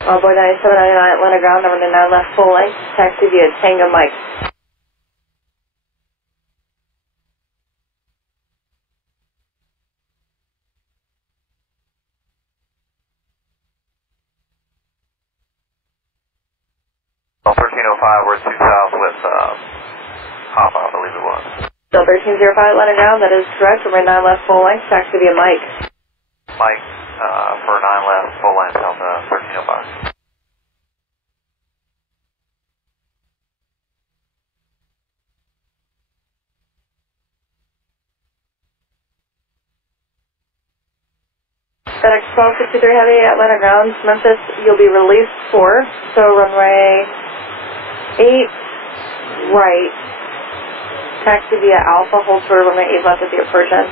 Boy 9799 Atlanta ground, runway 9 left full length, taxi via Tango Mike. Well, 1305, we're 2 south with Papa, I believe it was. Delta 1305 Atlanta ground, that is correct, runway 9 left full length, taxi via Mike. Mike, for 9 left, full length, Delta 1305. FedEx 1263 Heavy, Atlanta ground, Memphis, you'll be released for, so runway 8 right, taxi via Alpha, hold short of runway 8 left at the approach end.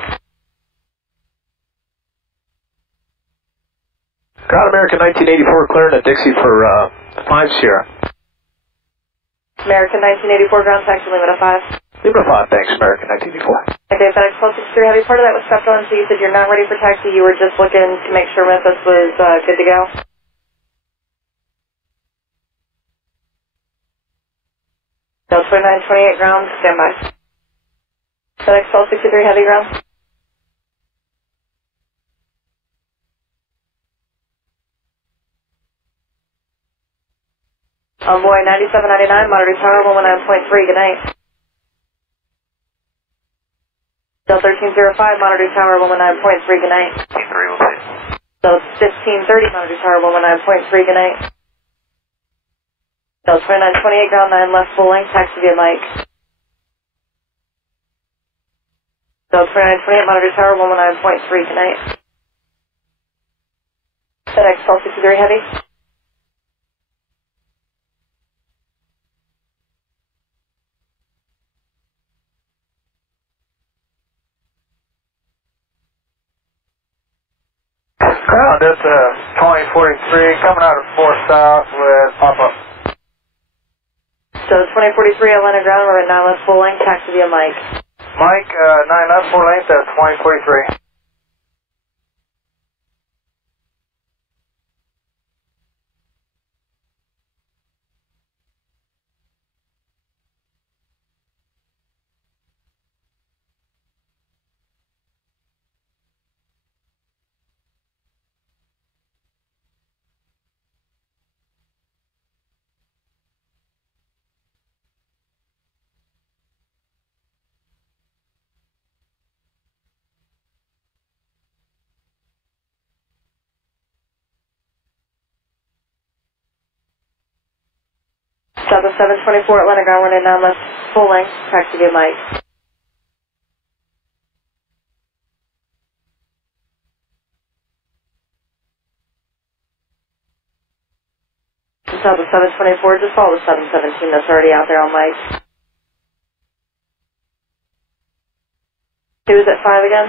Ground American 1984, clearing at Dixie for 5 Sierra. American 1984 ground, taxi limit of 5. Limit of 5, thanks, American 1984. Okay, FedEx 1263 Heavy, part of that was stepped on, so you said you're not ready for taxi, you were just looking to make sure Memphis was good to go? Delta 2928 ground, standby. FedEx 1263 Heavy ground. Envoy 9799, monitor tower 119.3, good night. Delta 1305, monitor tower 119.3, good night. 3, we'll see. Delta 1530, monitor tower 119.3, good night. Delta 2928, ground 9 left full length, taxi via Mike. Delta 2928, monitor tower 119.3, good night. FedEx 1263 Heavy. Ground, that's 2043, coming out of 4 south with pop-up. So 2043 Atlanta ground, we're at 9 left full length, taxi via Mike. Mike, 9 left full length, that's 2043. Delta 724 Atlanta ground, we're at 9 left full length, taxi via Mike. Delta 724, just follow the 717 that's already out there on Mike. He was at 5 again.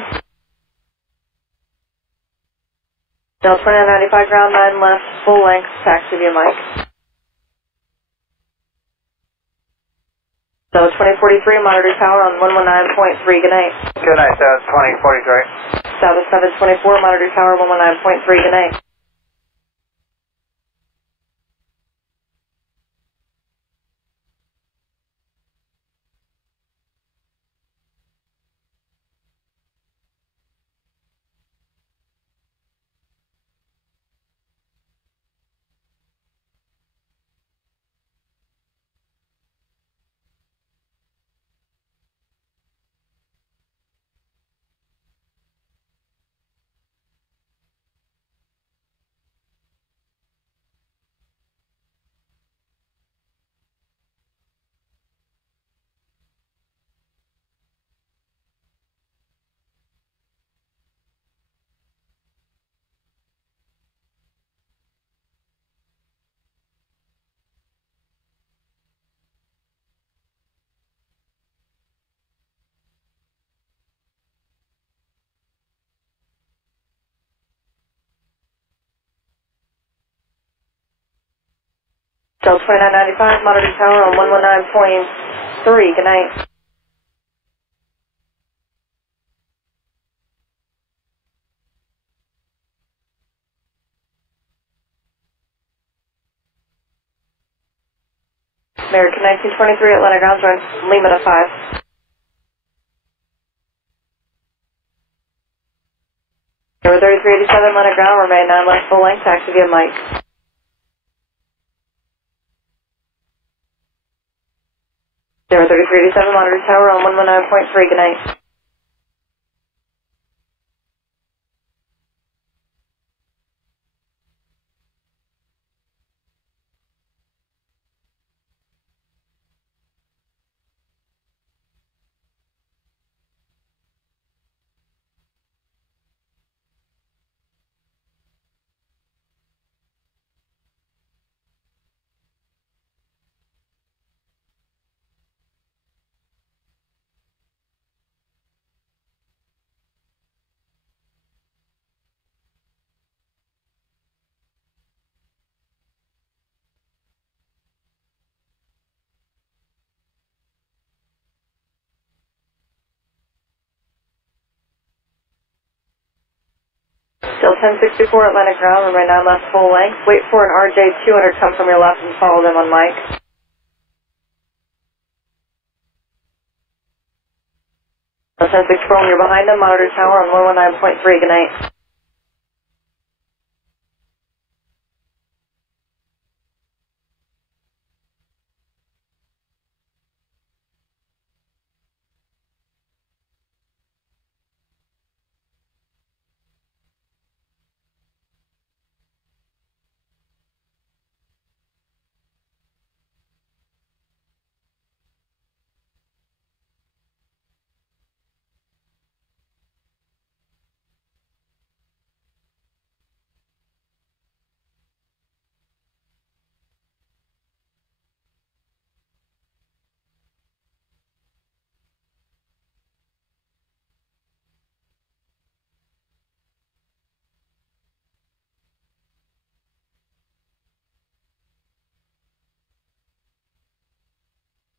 Delta 2995 ground, 9 left full length, taxi via Mike. So 2043, monitor tower on 119.3, good night. Good night, that's 2043. South 724, monitor tower 119.3, good night. Delta 2995, monitor tower on 119.3, 3. Good night. American 1923 Atlanta ground, join Lima to 5. Number 3387 Atlanta ground, remain 9 left full length, taxi via Mike. Number 3387 monitor tower on 119.3, good night. Still 1064 Atlantic ground, remain 9 left full length. Wait for an RJ 200 come from your left and follow them on Mike. 1064 when you're behind them, monitor tower on 119.3, good night.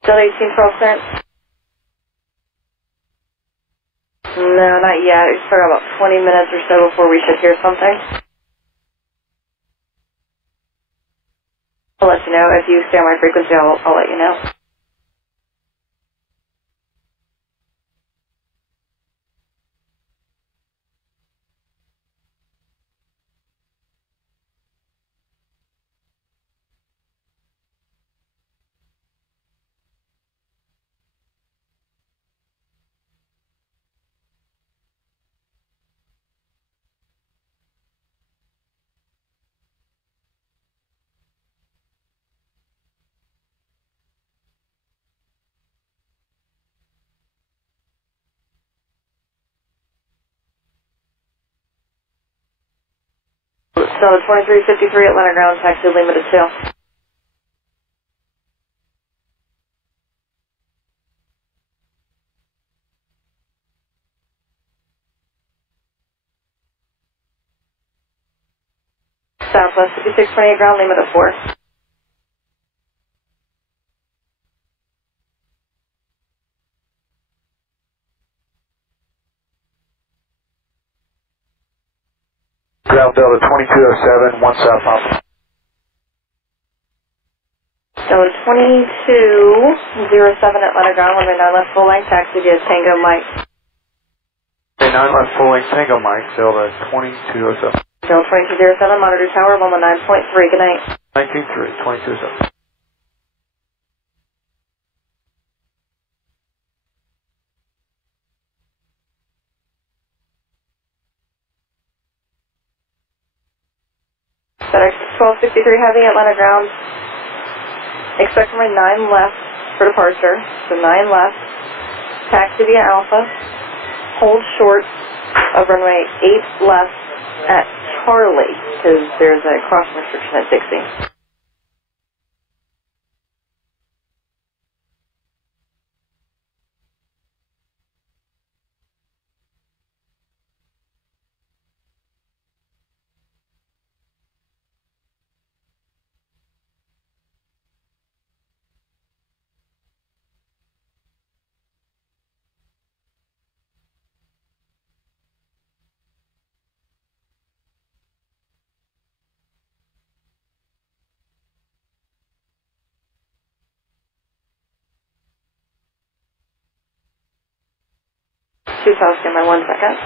Still 1812 clearance? No, not yet. It's for about 20 minutes or so before we should hear something. I'll let you know. If you stay on my frequency, I'll let you know. So 2353 Atlanta ground, taxi Lima to 2. Southwest 5628 ground, Lima to 4. Ground Delta 2207, 1 south Papa. So 2207 Atlanta ground, runway 9 left full length, taxi via Tango Mike. 9 left full length, Tango Mike, Delta 2207. Still 2207, monitor tower, 119.3, good night. 193, 2207. FedEx 1263 Heavy, Atlanta ground. Expect runway 9 left for departure. So 9 left. Taxi via Alpha. Hold short of runway 8 left at Charlie, because there's a crossing restriction at Dixie. 2000, give me 1 second.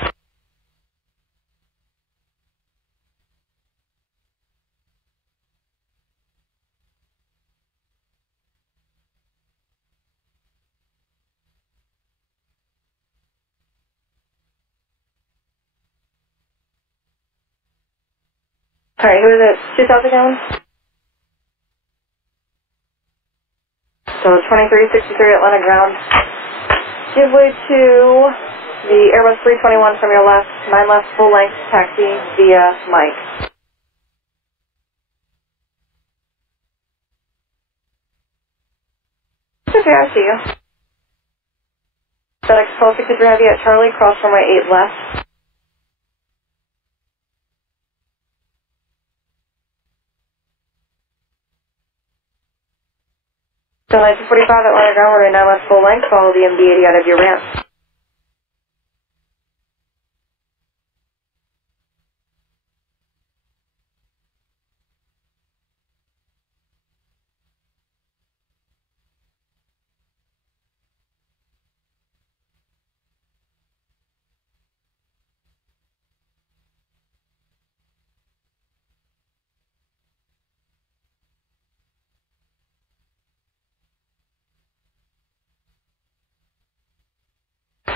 Alright, who is it? 2,000 gallons? So 2363 Atlanta ground. Give way to the Airbus 321 from your left, 9 left, full length, taxi via Mike. Okay, I see you. FedEx 1263 Heavy at Charlie, cross runway 8 left. So 1945 Atlanta ground, runway 9 left, full length, follow the MD-80 out of your ramp.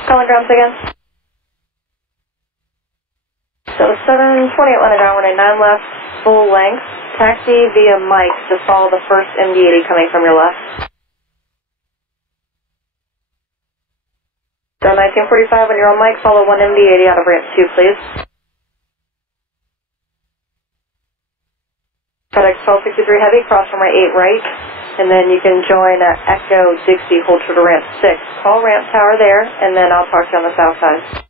Calling grounds again. So 720 Atlanta ground, runway 9 left, full length, taxi via Mike to follow the first MD-80 coming from your left. So 1945 when you're on Mike, follow 1 MD-80 out of ramp 2, please. FedEx 1263 Heavy, cross runway 8 right, and then you can join Echo Dixie, hold true to ramp 6. Call ramp tower there, and then I'll talk to you on the south side.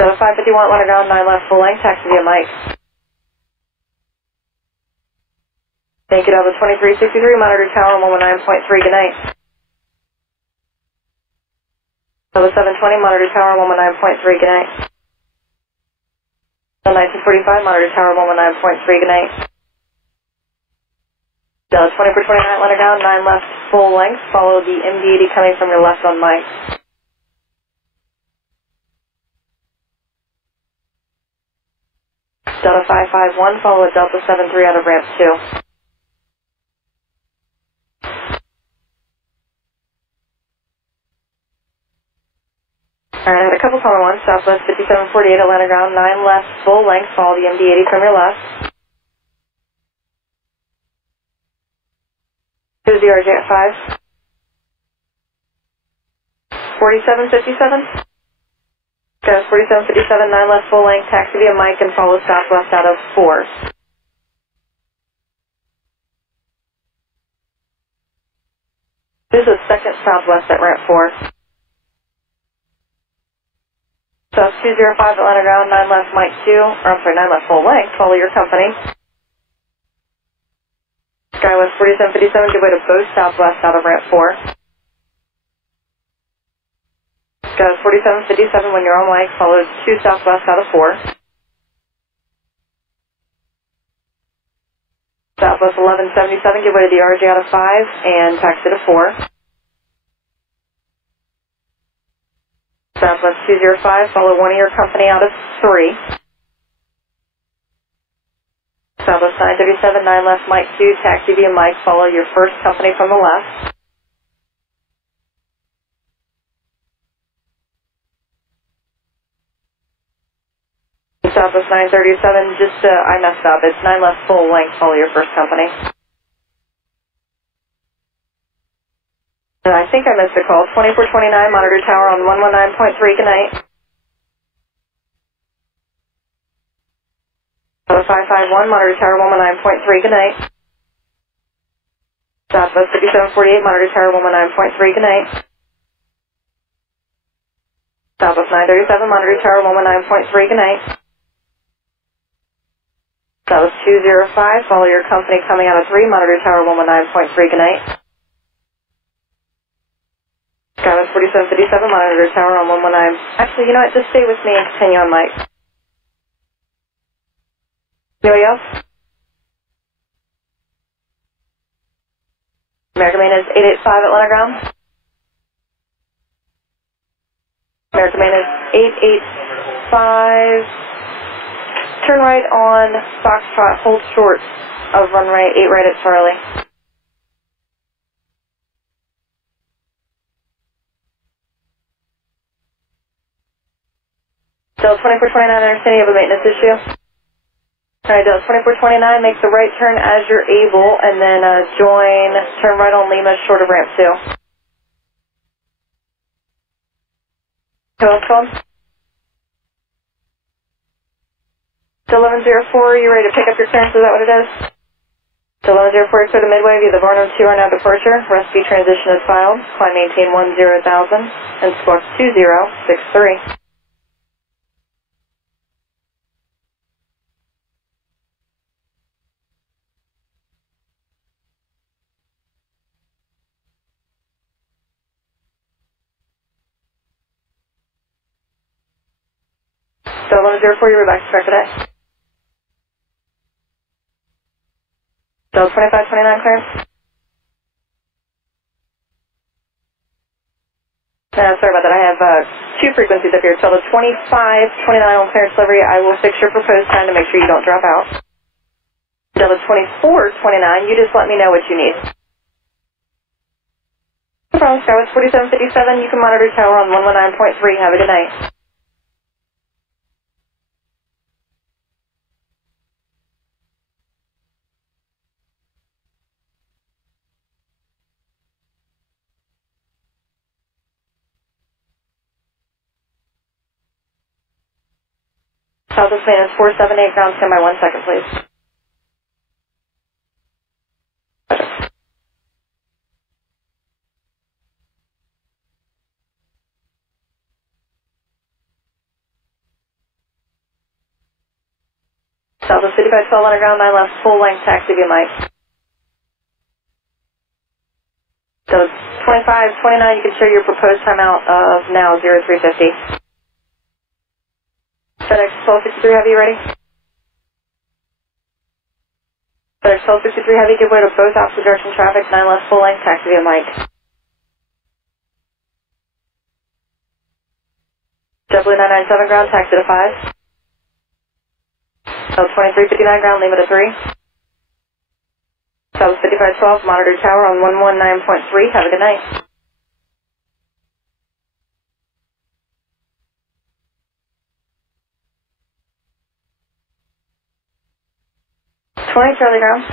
So 551 Atlanta ground, 9 left, full length, taxi via Mike. Thank you, Delta 2363, monitor tower 119.3, good night. Delta 720, monitor tower 119.3, good night. Delta 1945, monitor tower 119.3, good night. Delta 2429 Atlanta ground, 9 left, full length, follow the MD-80 coming from your left on Mike. Delta 551, follow with Delta 73 out of ramp 2. Alright, I had a couple common ones. Southwest 5748 Atlanta ground, 9 left, full length, follow the MD-80 from your left. Who's the RJ at 5? 4757? Okay, 4757, 9 left, full length, taxi via Mike and follow southwest out of 4. This is second southwest at ramp 4. So 205 Atlanta ground, 9 left, Mike 2, or I'm sorry, 9 left, full length, follow your company. Skywest 4757, give way to both southwest out of ramp 4. Skywest 4757, when you're on Mike, follow 2 southwest out of 4. Southwest 1177, give way to the RJ out of 5, and taxi to 4. Southwest 205, follow one of your company out of 3. Southwest 937, 9 left, Mike 2, taxi via Mike, follow your first company from the left. Southwest 937, just, I messed up, it's 9 left, full length, follow your first company. And I think I missed a call. 2429, monitor tower on 119.3, good night. 551, monitor tower 119.3, good night. Southwest 5748, monitor tower 119.3, good night. Southwest 937, monitor tower 119.3, good night. Southwest 205, follow your company coming out of 3, monitor tower 119.3, good night. Skywest 4757, monitor tower on 119. Actually, you know what? Just stay with me and continue on Mike. Anybody else? American Main is 885 Atlanta ground. American Main is 885. Turn right on Foxtrot, hold short of runway 8 right at Charlie. Delta 2429, I understand you have a maintenance issue. Alright, Delta 2429, make the right turn as you're able, and then turn right on Lima, short of ramp 2. Who else called? To 1104, are you ready to pick up your clearance? Is that what it is? To 1104, clear to Midway via the Varnum 2 are now departure. Recipe transition is filed. Climb maintain 10,000 and squawk 2063. So 1104, you're back to track today. Delta 2529 clearance. Sorry about that. I have two frequencies up here. Delta 2529 on clearance delivery. I will fix your proposed time to make sure you don't drop out. Delta 2429, you just let me know what you need. No problem, Skywest 4757. You can monitor tower on 119.3. Have a good night. Southwest Maintenance 478, ground stand by 1 second, please. Southwest 5512 underground, 9 left, full length taxi via Mike. So 2529, you can show your proposed timeout of now 0350. FedEx 1263 Heavy, ready? FedEx 1263 Heavy, give way to both opposite direction traffic, 9 left, full length, taxi via Mike. W997 ground, taxi to 5. So 2359 ground, Lima to 3. South 5512, monitor tower on 119.3, have a good night. Charlie ground.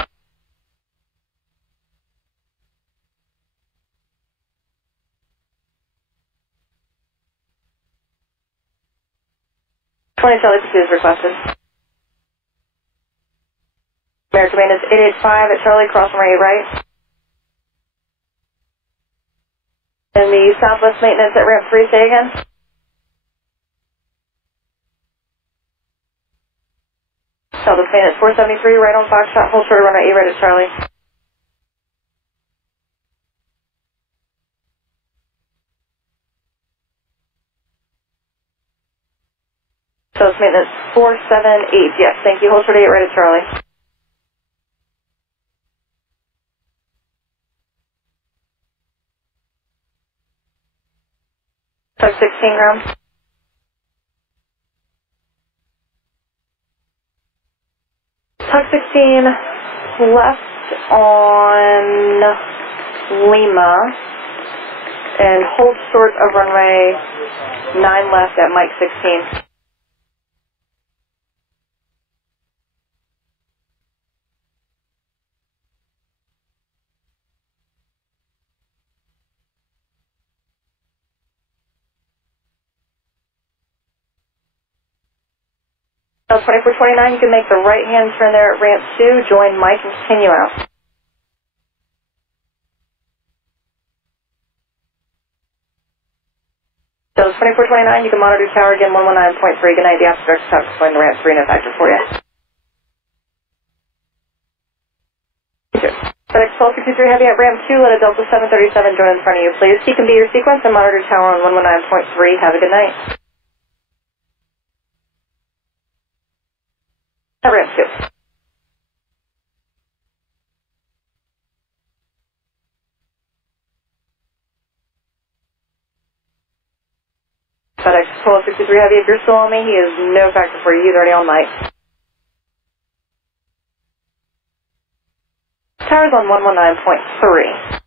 Charlie pursuit is requested. American Main is 885 at Charlie, cross runway 8 right. And the Southwest Maintenance at ramp 3, say again. Southwest Maintenance 473, right on Foxtrot, hold short of runway 8 right at Charlie. Southwest Maintenance 478, yes, thank you, hold short of 8 right at Charlie. Tug 16 ground. Tug 16 left on Lima and hold short of runway 9 left at Mike 16. So 2429, you can make the right-hand turn there at ramp 2, join Mike and continue out. So 2429, you can monitor tower again 119.3. Good night, the opposite direction tower is going to ramp 3 no factor for you. FedEx 1263 Heavy at ramp 2, let a Delta 737 join in front of you, please. He can be your sequence and monitor tower on 119.3. Have a good night. At ramp 2. 1263 Heavy, if you're still on me, he is no factor for you. He's already on mic. Tower's on 119.3.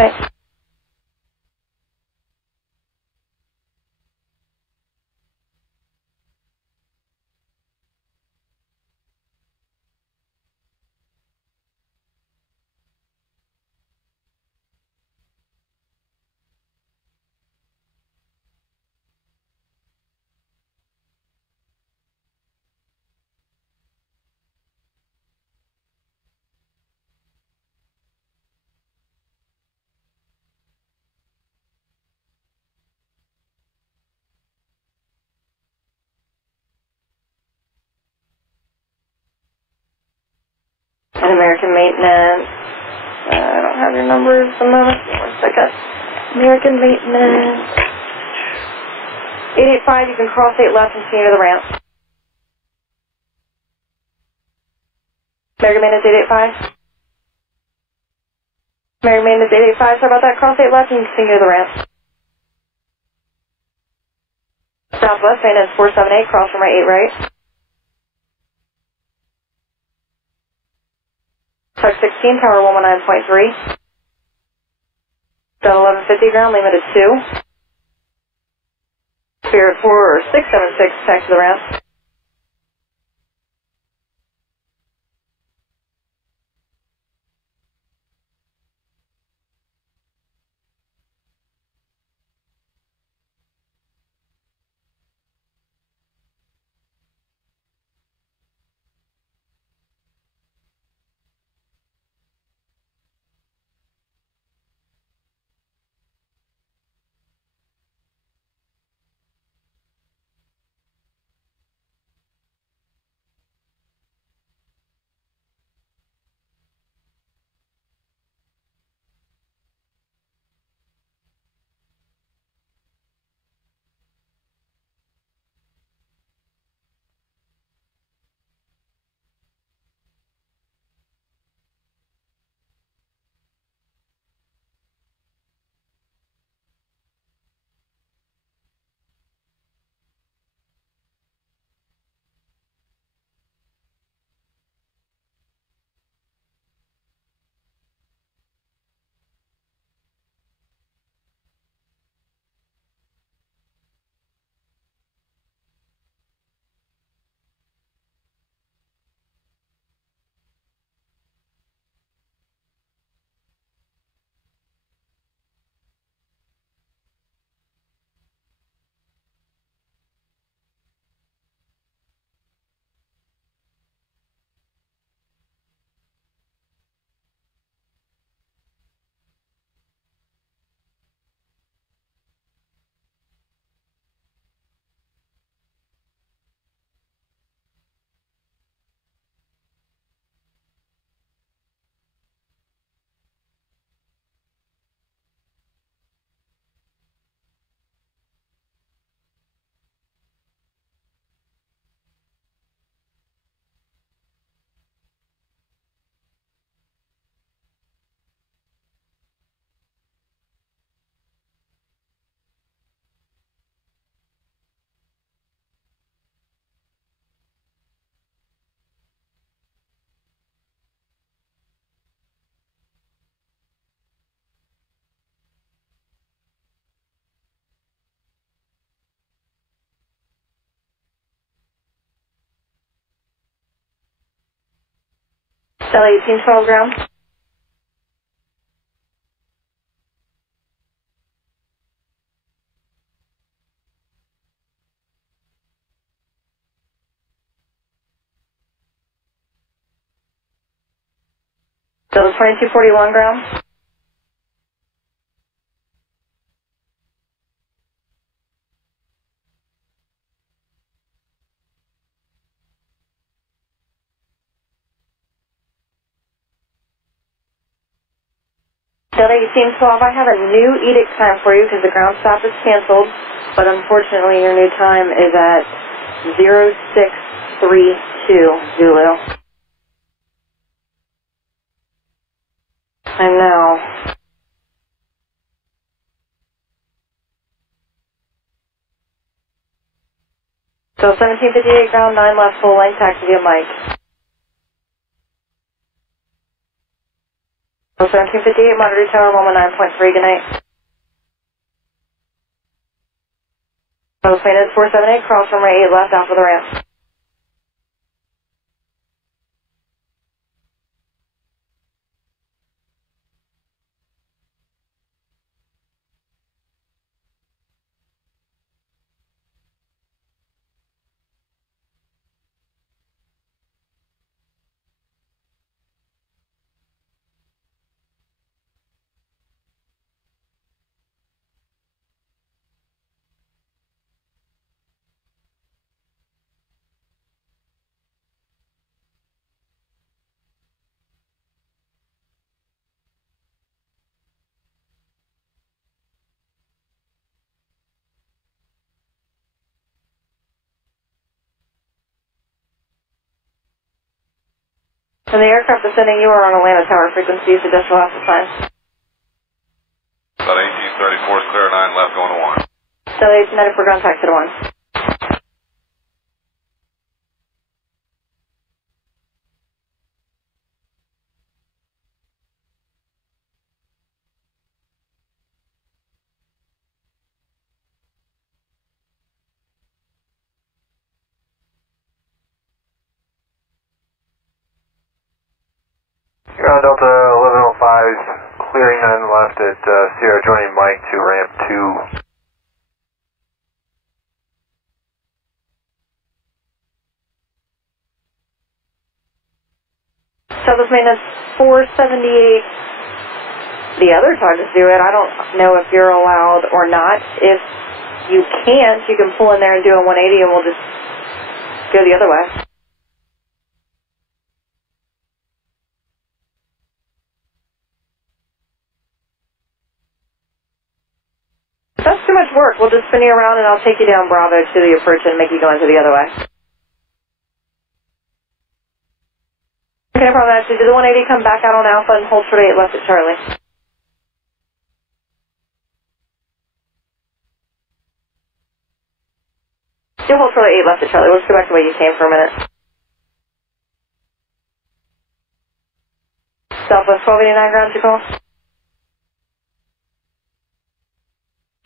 Okay. And American Maintenance. I don't have your numbers at the moment. One second. American Maintenance. 885, you can cross 8 left and continue to the ramp. American Maintenance 885. American Maintenance 885, sorry about that. Cross 8 left and continue to the ramp. Southwest Maintenance 478, cross from right 8 right. Tuck 16, tower 119.3. Down 1150, ground limited 2. Spirit 4676, taxi to the ramp. Delta 1812 ground. Delta 2241 ground. Delta 1812, I have a new edict time for you because the ground stop is canceled, but unfortunately your new time is at 0632 Zulu. I know. So 1758 ground, 9 left, full length, taxi via Mike. So 1758, monitor tower 119.3, good night. So plane is 478, cross runway 8 left, off of the ramp. And the aircraft descending, you are on Atlanta Tower frequency, suggest you'll have to sign. About 1834 is clear, 9 left, going to 1. So 1894 ground, taxi to 1. Ground Delta 1105, clearing 9 left at Sierra, joining Mike to ramp 2. Southwest maintenance 478. The other targets do it. I don't know if you're allowed or not. If you can't, you can pull in there and do a 180 and we'll just go the other way. That's too much work. We'll just spin you around and I'll take you down Bravo to the approach and make you go into the other way. Okay, no problem. Actually, do the 180, come back out on Alpha and hold short 8 left at Charlie. Do hold short 8 left at Charlie. We'll just go back the way you came for a minute. Southwest 1289 ground, you call?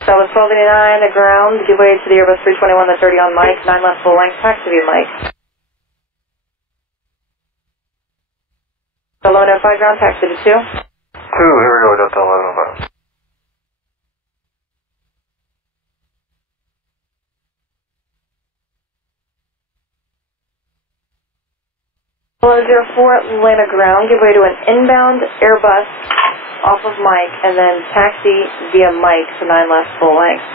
Southwest 1289, the ground, give way to the Airbus 321, that's already on Mike, 9 left full length, taxi via Mike. 1105 ground, taxi to 2. 2, here we go, Delta 1105. Hello, 04 Atlanta ground, give way to an inbound Airbus off of Mike, and then taxi via Mike to 9 left full length.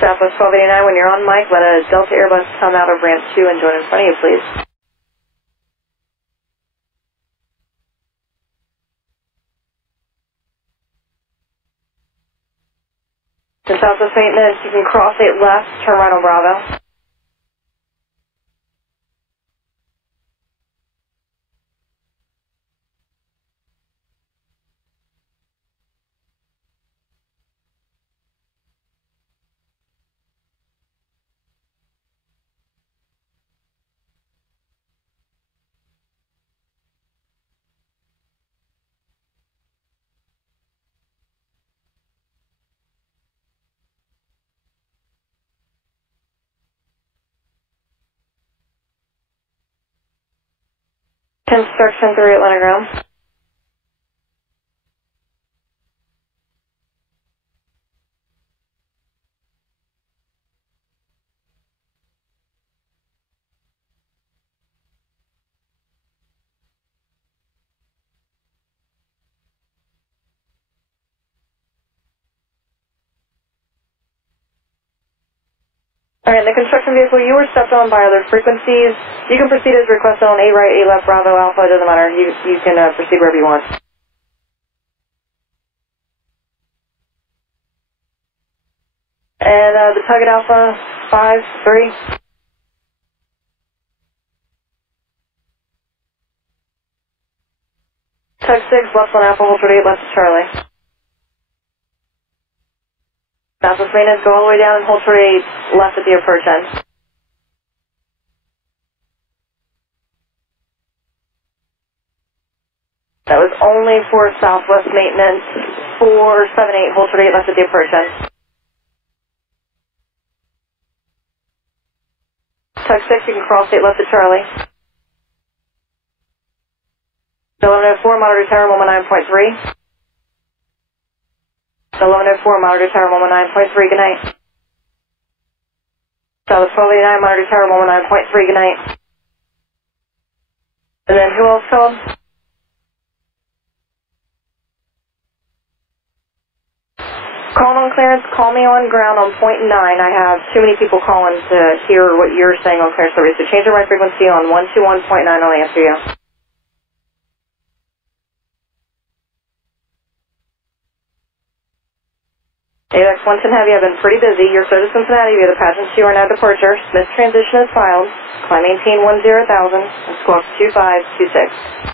Southwest 1289, when you're on Mike, let a Delta Airbus come out of ramp 2 and join in front of you, please. To Southwest maintenance, you can cross 8 left, turn right on Bravo. Construction 3 Atlanta ground. Alright, the construction vehicle, you were stepped on by other frequencies. You can proceed as requested on A right, A left, Bravo, Alpha, it doesn't matter. You can proceed wherever you want. And the tug at Alpha, 5-3. Tug 6, left on Alpha, hold short 8 left to Charlie. Southwest maintenance, go all the way down and hold short 8 left at the approach end. That was only for Southwest maintenance, 478, hold short 8 left at the approach end. Tug 6, you can cross 8 left at Charlie. 1104, monitor tower, Loma 9.3. 1104, monitor tower, Loma 9.3, good night. Southwest 1289, monitor tower, Loma 9.3, good night. And then who else called? Calling on clearance, call me on ground on point 9. I have too many people calling to hear what you're saying on clearance service. So change the right frequency on 121.9, I'll answer you. AX 110 Heavy, I've been pretty busy. You're so to Cincinnati via the Pageant 2 are now departure. Smith transition is filed. Climb maintain 10,000 and squawk 2526.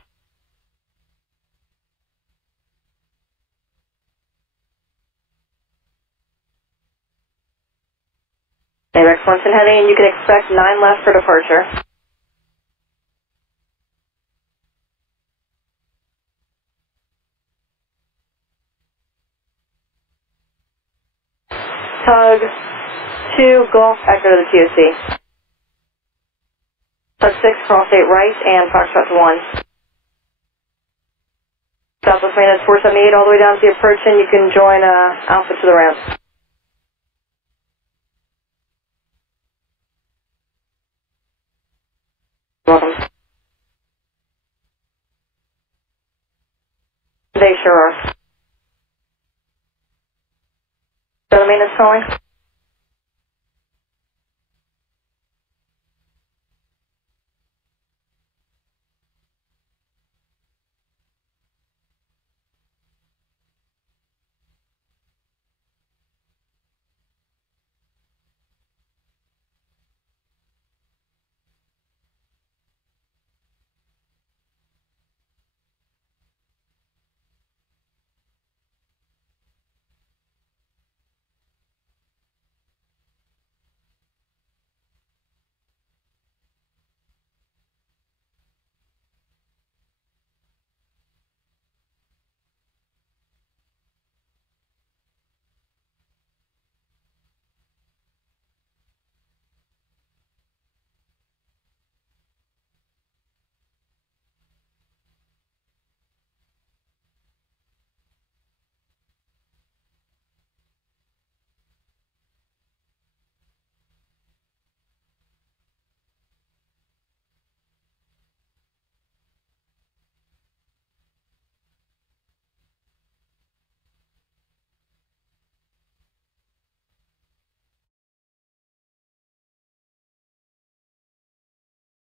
AX 110 Heavy, and you can expect 9 left for departure. Tug 2, Golf, Echo to the TOC. Tug 6, cross 8 right, and Foxtrot to 1. Southwest maintenance 478 all the way down to the approach, and you can join Alpha to the ramp. Welcome. They sure are. Southern maintenance calling.